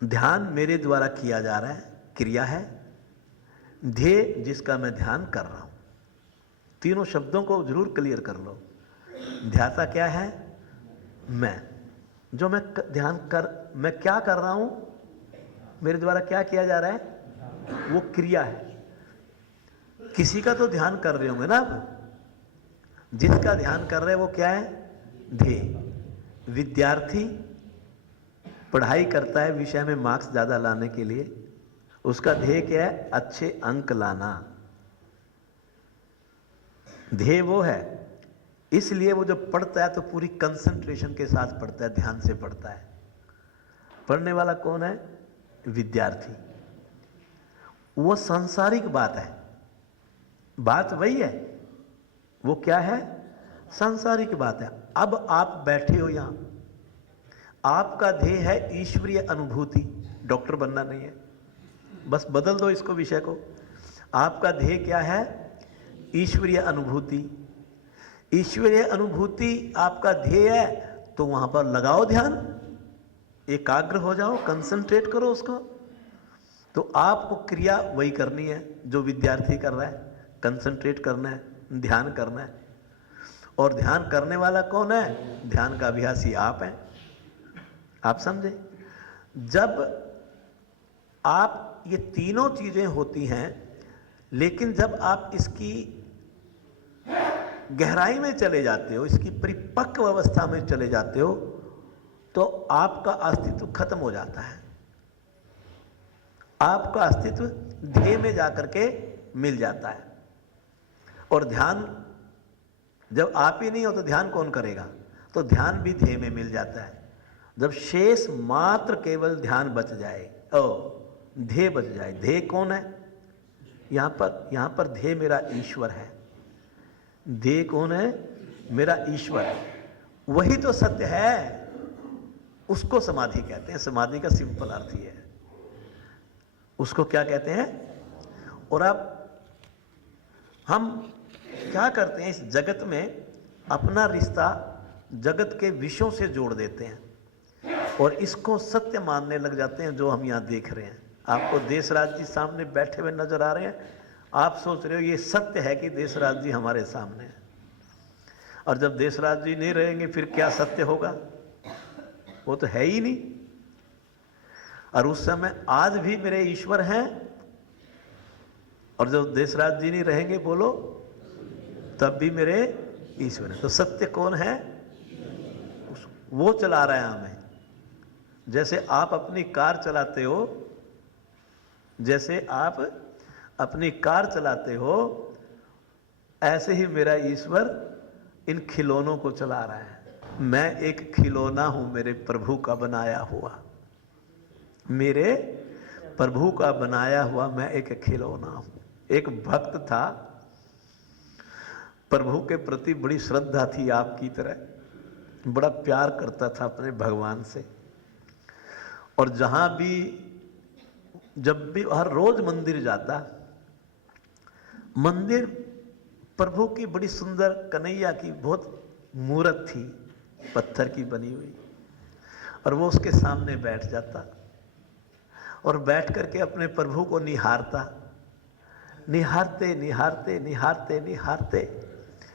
ध्यान मेरे द्वारा किया जा रहा है, क्रिया है। ध्येय, जिसका मैं ध्यान कर रहा हूं। तीनों शब्दों को जरूर क्लियर कर लो। ध्याता क्या है? मैं, जो मैं मैं क्या कर रहा हूं, मेरे द्वारा क्या किया जा रहा है, वो क्रिया है। किसी का तो ध्यान कर रहे होंगे ना आप, जिसका ध्यान कर रहे हैं वो क्या है? ध्येय। विद्यार्थी पढ़ाई करता है विषय में मार्क्स ज्यादा लाने के लिए, उसका ध्येय क्या है? अच्छे अंक लाना। ध्येय वो है, इसलिए वो जब पढ़ता है तो पूरी कंसंट्रेशन के साथ पढ़ता है, ध्यान से पढ़ता है। पढ़ने वाला कौन है? विद्यार्थी। वो सांसारिक बात है, बात वही है, वो क्या है? सांसारिक बात है। अब आप बैठे हो यहां, आपका ध्येय है ईश्वरीय अनुभूति। डॉक्टर बनना नहीं है, बस बदल दो इसको, विषय को। आपका ध्येय क्या है? ईश्वरीय अनुभूति। ईश्वरीय अनुभूति आपका ध्येय है, तो वहां पर लगाओ ध्यान, एकाग्र हो जाओ, कंसंट्रेट करो उसको। तो आपको क्रिया वही करनी है जो विद्यार्थी कर रहा है, कंसंट्रेट करना है, ध्यान करना है। और ध्यान करने वाला कौन है? ध्यान का अभ्यासी आप हैं। आप समझे? जब आप ये तीनों चीजें होती हैं, लेकिन जब आप इसकी गहराई में चले जाते हो, इसकी परिपक्व अवस्था में चले जाते हो, तो आपका अस्तित्व खत्म हो जाता है। आपका अस्तित्व ध्येय में जाकर के मिल जाता है। और ध्यान जब आप ही नहीं हो तो ध्यान कौन करेगा? तो ध्यान भी ध्येय में मिल जाता है। जब शेष मात्र केवल ध्यान बच जाए, ध्येय बच जाए। ध्येय कौन है? यहां पर ध्येय मेरा ईश्वर है। ध्येय कौन है? मेरा ईश्वर है। वही तो सत्य है, उसको समाधि कहते हैं। समाधि का सिंपल अर्थ ही है, उसको क्या कहते हैं? और अब हम क्या करते हैं, इस जगत में अपना रिश्ता जगत के विषयों से जोड़ देते हैं और इसको सत्य मानने लग जाते हैं, जो हम यहाँ देख रहे हैं। आपको देशराज जी सामने बैठे हुए नजर आ रहे हैं, आप सोच रहे हो ये सत्य है कि देशराज जी हमारे सामने हैं। और जब देशराज जी नहीं रहेंगे फिर क्या सत्य होगा? वो तो है ही नहीं। और उस समय आज भी मेरे ईश्वर हैं, और जब देशराज जी नहीं रहेंगे, बोलो, तब भी मेरे ईश्वर है। तो सत्य कौन है? वो चला रहा है हमें। जैसे आप अपनी कार चलाते हो, जैसे आप अपनी कार चलाते हो, ऐसे ही मेरा ईश्वर इन खिलौनों को चला रहा है। मैं एक खिलौना हूं मेरे प्रभु का बनाया हुआ। मेरे प्रभु का बनाया हुआ मैं एक खिलौना हूं। एक भक्त था, प्रभु के प्रति बड़ी श्रद्धा थी आपकी तरह, बड़ा प्यार करता था अपने भगवान से। और जहां भी, जब भी, हर रोज मंदिर जाता। मंदिर प्रभु की बड़ी सुंदर कन्हैया की बहुत मूर्त थी, पत्थर की बनी हुई, और वो उसके सामने बैठ जाता और बैठ करके अपने प्रभु को निहारता। निहारते निहारते निहारते निहारते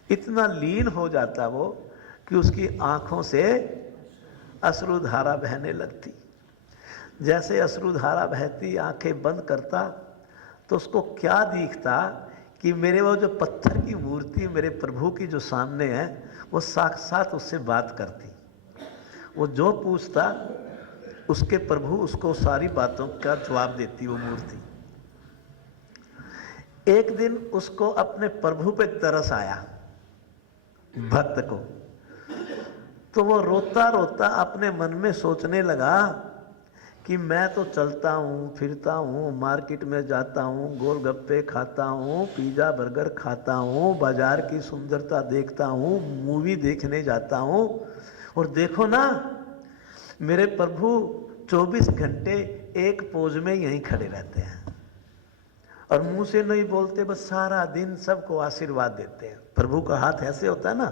इतना लीन हो जाता वो कि उसकी आंखों से अश्रुधारा बहने लगती। जैसे अश्रुधारा बहती, आंखें बंद करता, तो उसको क्या दिखता कि मेरे वो जो पत्थर की मूर्ति मेरे प्रभु की जो सामने है, वो साक्षात उससे बात करती। वो जो पूछता उसके प्रभु उसको सारी बातों का जवाब देती वो मूर्ति। एक दिन उसको अपने प्रभु पे तरस आया, भक्त को। तो वो रोता रोता अपने मन में सोचने लगा कि मैं तो चलता हूँ, फिरता हूँ, मार्केट में जाता हूँ, गोलगप्पे खाता हूँ, पिज़्ज़ा बर्गर खाता हूँ, बाजार की सुंदरता देखता हूँ, मूवी देखने जाता हूँ, और देखो ना मेरे प्रभु 24 घंटे एक पोज में यहीं खड़े रहते हैं और मुंह से नहीं बोलते, बस सारा दिन सबको आशीर्वाद देते हैं। प्रभु का हाथ ऐसे होता है ना,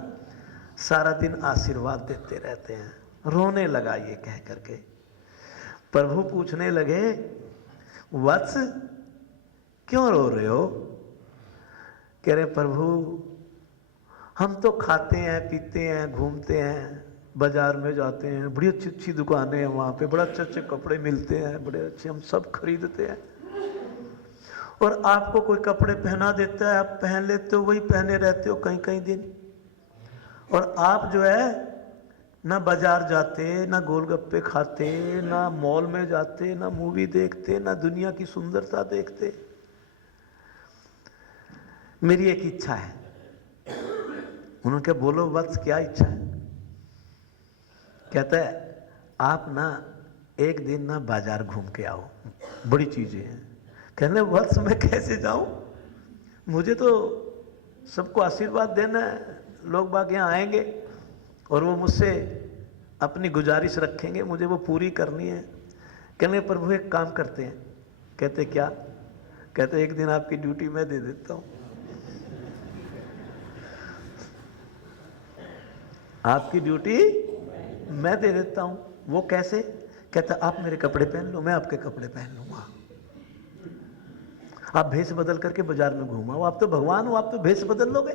सारा दिन आशीर्वाद देते रहते हैं। रोने लगा ये कह करके। प्रभु पूछने लगे, वत्स क्यों रो रहे हो? कह रहे प्रभु हम तो खाते हैं, पीते हैं, घूमते हैं, बाजार में जाते हैं, बड़ी अच्छी अच्छी दुकानें हैं, वहाँ पे बड़े अच्छे अच्छे कपड़े मिलते हैं, बड़े अच्छे, हम सब खरीदते हैं, और आपको कोई कपड़े पहना देता है, आप पहन लेते हो, वही पहने रहते हो कई कई दिन, और आप जो है ना बाजार जाते, ना गोलगप्पे खाते, ना मॉल में जाते, ना मूवी देखते, ना दुनिया की सुंदरता देखते। मेरी एक इच्छा है। उन्होंने कहा बोलो वत्स क्या इच्छा है? कहता है आप ना एक दिन ना बाजार घूम के आओ, बड़ी चीजें हैं। कहने वत्स मैं कैसे जाऊं, मुझे तो सबको आशीर्वाद देना है, लोग बाग यहाँ आएंगे और वो मुझसे अपनी गुजारिश रखेंगे, मुझे वो पूरी करनी है। कहने प्रभु एक काम करते हैं। कहते क्या? कहते एक दिन आपकी ड्यूटी मैं दे देता हूं। आपकी ड्यूटी मैं दे देता हूं। वो कैसे? कहता आप मेरे कपड़े पहन लो, मैं आपके कपड़े पहन लूंगा, आप भेष बदल करके बाजार में घूमाओ, आप तो भगवान हो, आप तो भेष बदल लोगे,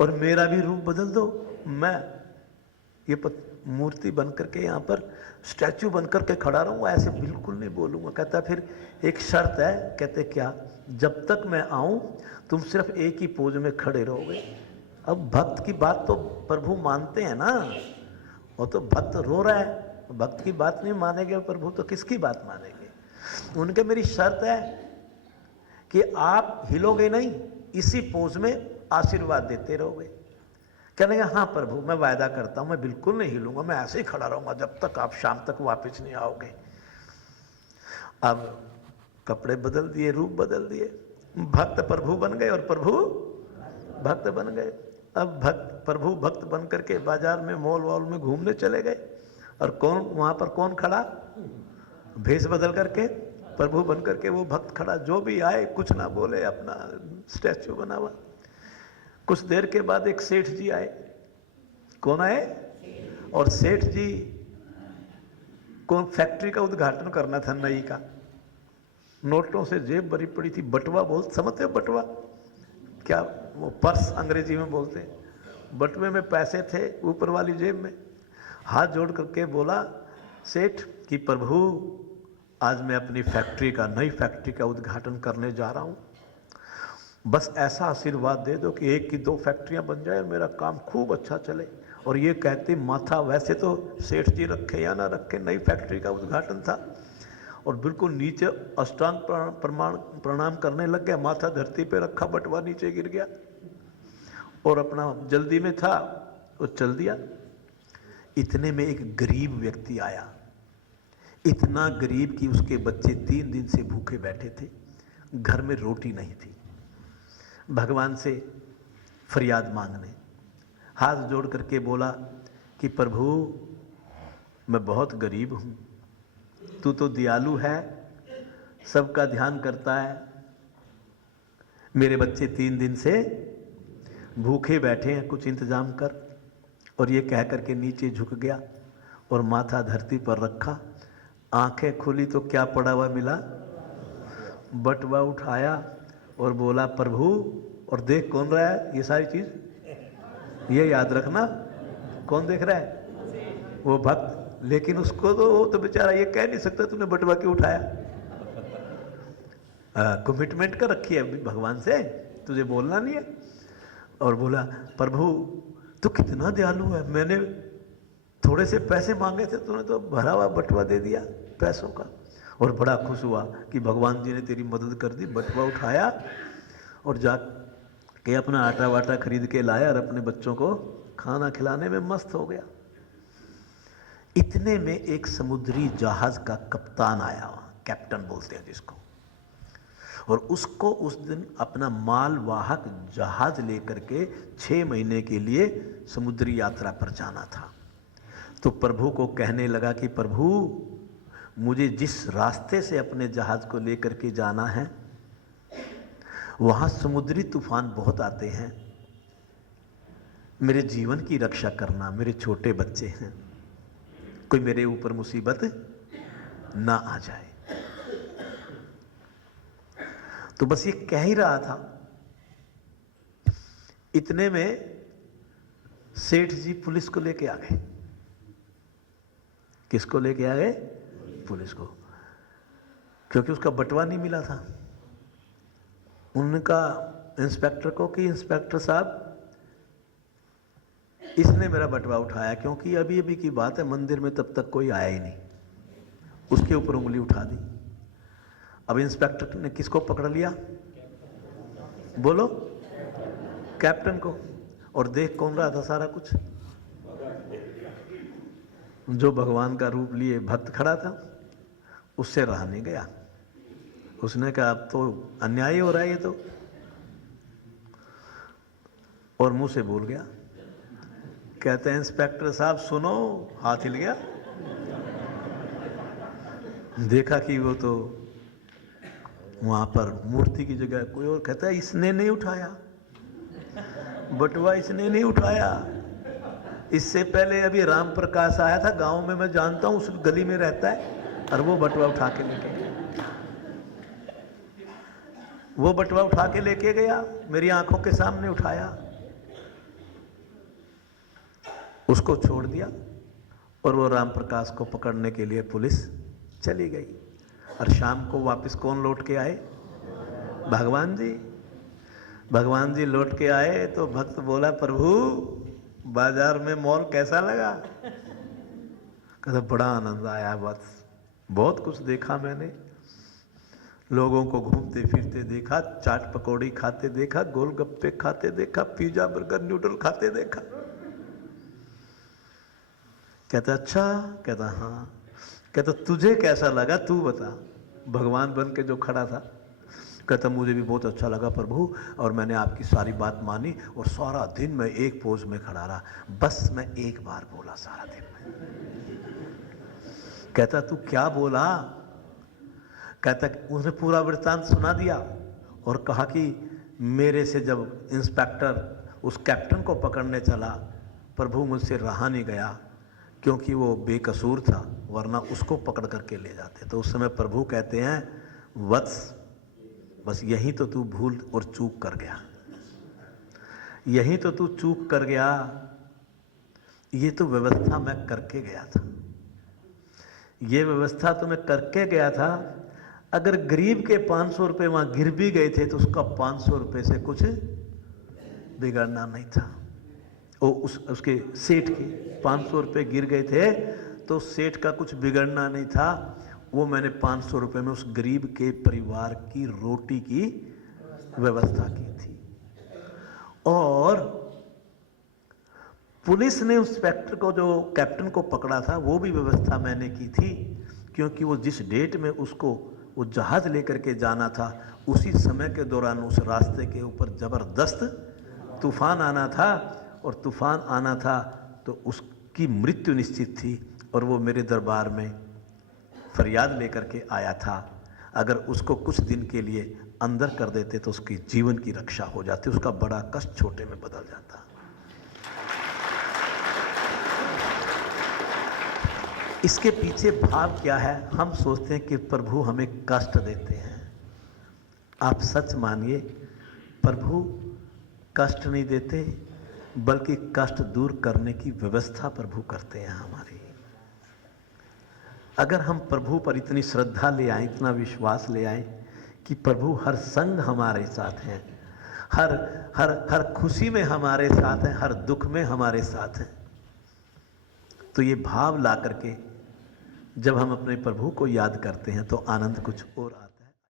और मेरा भी रूप बदल दो, मैं ये मूर्ति बन करके यहाँ पर स्टैचू बन करके खड़ा रहूंगा, ऐसे बिल्कुल नहीं बोलूंगा। कहता फिर एक शर्त है। कहते क्या? जब तक मैं आऊं तुम सिर्फ एक ही पोज में खड़े रहोगे। अब भक्त की बात तो प्रभु मानते हैं ना, वो तो भक्त रो रहा है, भक्त की बात नहीं मानेंगे प्रभु तो किसकी बात मानेंगे? उनके मेरी शर्त है कि आप हिलोगे नहीं, इसी पोज में आशीर्वाद देते रहोगे। कहने लगे हाँ प्रभु मैं वायदा करता हूं, मैं बिल्कुल नहीं हिलूंगा, मैं ऐसे ही खड़ा रहूंगा जब तक आप शाम तक वापस नहीं आओगे। अब कपड़े बदल दिए, रूप बदल दिए, भक्त प्रभु बन गए और प्रभु भक्त बन गए। अब भक्त प्रभु भक्त बन करके बाजार में मॉल वॉल में घूमने चले गए, और कौन वहां पर कौन खड़ा? भेष बदल करके प्रभु बन करके वो भक्त खड़ा। जो भी आए कुछ ना बोले, अपना स्टैचू बना हुआ। कुछ देर के बाद एक सेठ जी आए। कौन आए? और सेठ जी को फैक्ट्री का उद्घाटन करना था नई का। नोटों से जेब भरी पड़ी थी, बटवा बोलते, समझते हो बटवा क्या? वो पर्स अंग्रेजी में बोलते हैं। बटवे में पैसे थे, ऊपर वाली जेब में। हाथ जोड़ करके बोला सेठ कि प्रभु आज मैं अपनी फैक्ट्री का, नई फैक्ट्री का उद्घाटन करने जा रहा हूँ, बस ऐसा आशीर्वाद दे दो कि एक की दो फैक्ट्रियां बन जाए और मेरा काम खूब अच्छा चले। और ये कहते माथा, वैसे तो सेठ जी रखे या ना रखे, नई फैक्ट्री का उद्घाटन था, और बिल्कुल नीचे अष्टांग प्रणाम करने लग गया, माथा धरती पे रखा, बटवा नीचे गिर गया, और अपना जल्दी में था वो चल दिया। इतने में एक गरीब व्यक्ति आया, इतना गरीब कि उसके बच्चे 3 दिन से भूखे बैठे थे, घर में रोटी नहीं थी। भगवान से फरियाद मांगने हाथ जोड़ करके बोला कि प्रभु मैं बहुत गरीब हूँ, तू तो दयालु है, सबका ध्यान करता है, मेरे बच्चे 3 दिन से भूखे बैठे हैं, कुछ इंतजाम कर। और ये कह करके नीचे झुक गया और माथा धरती पर रखा। आंखें खुली तो क्या पड़ा हुआ मिला? बटवा उठाया और बोला प्रभु, और देख कौन रहा है? ये सारी चीज ये याद रखना, कौन देख रहा है? वो भक्त। लेकिन उसको तो बेचारा ये कह नहीं सकता तूने बटवा क्यों उठाया। कमिटमेंट कर रखी है भगवान से, तुझे बोलना नहीं है। और बोला प्रभु तू कितना दयालु है, मैंने थोड़े से पैसे मांगे थे, तूने तो भरा हुआ बटवा दे दिया पैसों का। और बड़ा खुश हुआ कि भगवान जी ने तेरी मदद कर दी। बटवा उठाया और जा के अपना आटा वाटा खरीद के लाया और अपने बच्चों को खाना खिलाने में मस्त हो गया। इतने में एक समुद्री जहाज का कप्तान आया, वहाँ कैप्टन बोलते हैं जिसको, और उसको उस दिन अपना मालवाहक जहाज लेकर के 6 महीने के लिए समुद्री यात्रा पर जाना था। तो प्रभु को कहने लगा कि प्रभु, मुझे जिस रास्ते से अपने जहाज को लेकर के जाना है वहाँ समुद्री तूफान बहुत आते हैं, मेरे जीवन की रक्षा करना, मेरे छोटे बच्चे हैं, कोई मेरे ऊपर मुसीबत ना आ जाए। तो बस ये कह ही रहा था, इतने में सेठ जी पुलिस को लेके आ गए। किसको लेके आ गए? पुलिस को, क्योंकि उसका बटवा नहीं मिला था। उन्होंने कहा इंस्पेक्टर को कि इंस्पेक्टर साहब, इसने मेरा बटवा उठाया, क्योंकि अभी अभी की बात है, मंदिर में तब तक कोई आया ही नहीं, उसके ऊपर उंगली उठा दी। अब इंस्पेक्टर ने किसको पकड़ लिया? बोलो, कैप्टन को। और देख कौन रहा था सारा कुछ? जो भगवान का रूप लिए भक्त खड़ा था, उससे रहा नहीं गया। उसने कहा अब तो अन्याय हो रहा है ये तो, और मुंह से बोल गया। कहते हैं इंस्पेक्टर साहब सुनो, हाथ हिल गया। देखा कि वो तो वहां पर मूर्ति की जगह कोई और। कहता है इसने नहीं उठाया बटवा, इसने नहीं उठाया। इससे पहले अभी राम प्रकाश आया था गांव में, मैं जानता हूं, उस गली में रहता है, और वो बटवा उठा के लेके गया। वो बटवा उठा के लेके गया, मेरी आंखों के सामने उठाया, उसको छोड़ दिया, और वो राम प्रकाश को पकड़ने के लिए पुलिस चली गई। और शाम को वापस कौन लौट के आए? भगवान जी। भगवान जी लौट के आए तो भक्त बोला, प्रभु बाजार में मॉल कैसा लगा? कहता बड़ा आनंद आया, बस बहुत कुछ देखा मैंने, लोगों को घूमते फिरते देखा, चाट पकौड़ी खाते देखा, गोलगप्पे खाते देखा, पिज्जा बर्गर नूडल खाते देखा। कहता अच्छा? कहता हाँ। कहता तुझे कैसा लगा तू बता? भगवान बन के जो खड़ा था। कहता मुझे भी बहुत अच्छा लगा प्रभु, और मैंने आपकी सारी बात मानी, और सारा दिन मैं एक पोज में खड़ा रहा, बस मैं एक बार बोला सारा दिन में। कहता तू क्या बोला? कहता उसने पूरा वृत्तांत सुना दिया, और कहा कि मेरे से जब इंस्पेक्टर उस कैप्टन को पकड़ने चला, प्रभु मुझसे रहा नहीं गया, क्योंकि वो बेकसूर था, वरना उसको पकड़ करके ले जाते। तो उस समय प्रभु कहते हैं वत्स, बस यही तो तू भूल और चूक कर गया, यही तो तू चूक कर गया। ये तो व्यवस्था मैं करके गया था, ये व्यवस्था तो मैं करके गया था। अगर गरीब के 500 रुपये वहां गिर भी गए थे तो उसका 500 रुपये से कुछ बिगड़ना नहीं था। उसके सेठ के 500 रुपये गिर गए थे तो सेठ का कुछ बिगड़ना नहीं था। वो मैंने 500 रुपये में उस गरीब के परिवार की रोटी की व्यवस्था की थी। और पुलिस ने इंस्पेक्टर को, जो कैप्टन को पकड़ा था, वो भी व्यवस्था मैंने की थी, क्योंकि वो जिस डेट में उसको वो जहाज लेकर के जाना था, उसी समय के दौरान उस रास्ते के ऊपर जबरदस्त तूफान आना था, और तूफान आना था तो उसकी मृत्यु निश्चित थी, और वो मेरे दरबार में फरियाद लेकर के आया था। अगर उसको कुछ दिन के लिए अंदर कर देते तो उसकी जीवन की रक्षा हो जाती, उसका बड़ा कष्ट छोटे में बदल जाता। इसके पीछे भाव क्या है? हम सोचते हैं कि प्रभु हमें कष्ट देते हैं। आप सच मानिए, प्रभु कष्ट नहीं देते, बल्कि कष्ट दूर करने की व्यवस्था प्रभु करते हैं हमारी। अगर हम प्रभु पर इतनी श्रद्धा ले आए, इतना विश्वास ले आए कि प्रभु हर संग हमारे साथ हैं, हर खुशी में हमारे साथ हैं, हर दुख में हमारे साथ हैं, तो ये भाव ला करके जब हम अपने प्रभु को याद करते हैं तो आनंद कुछ और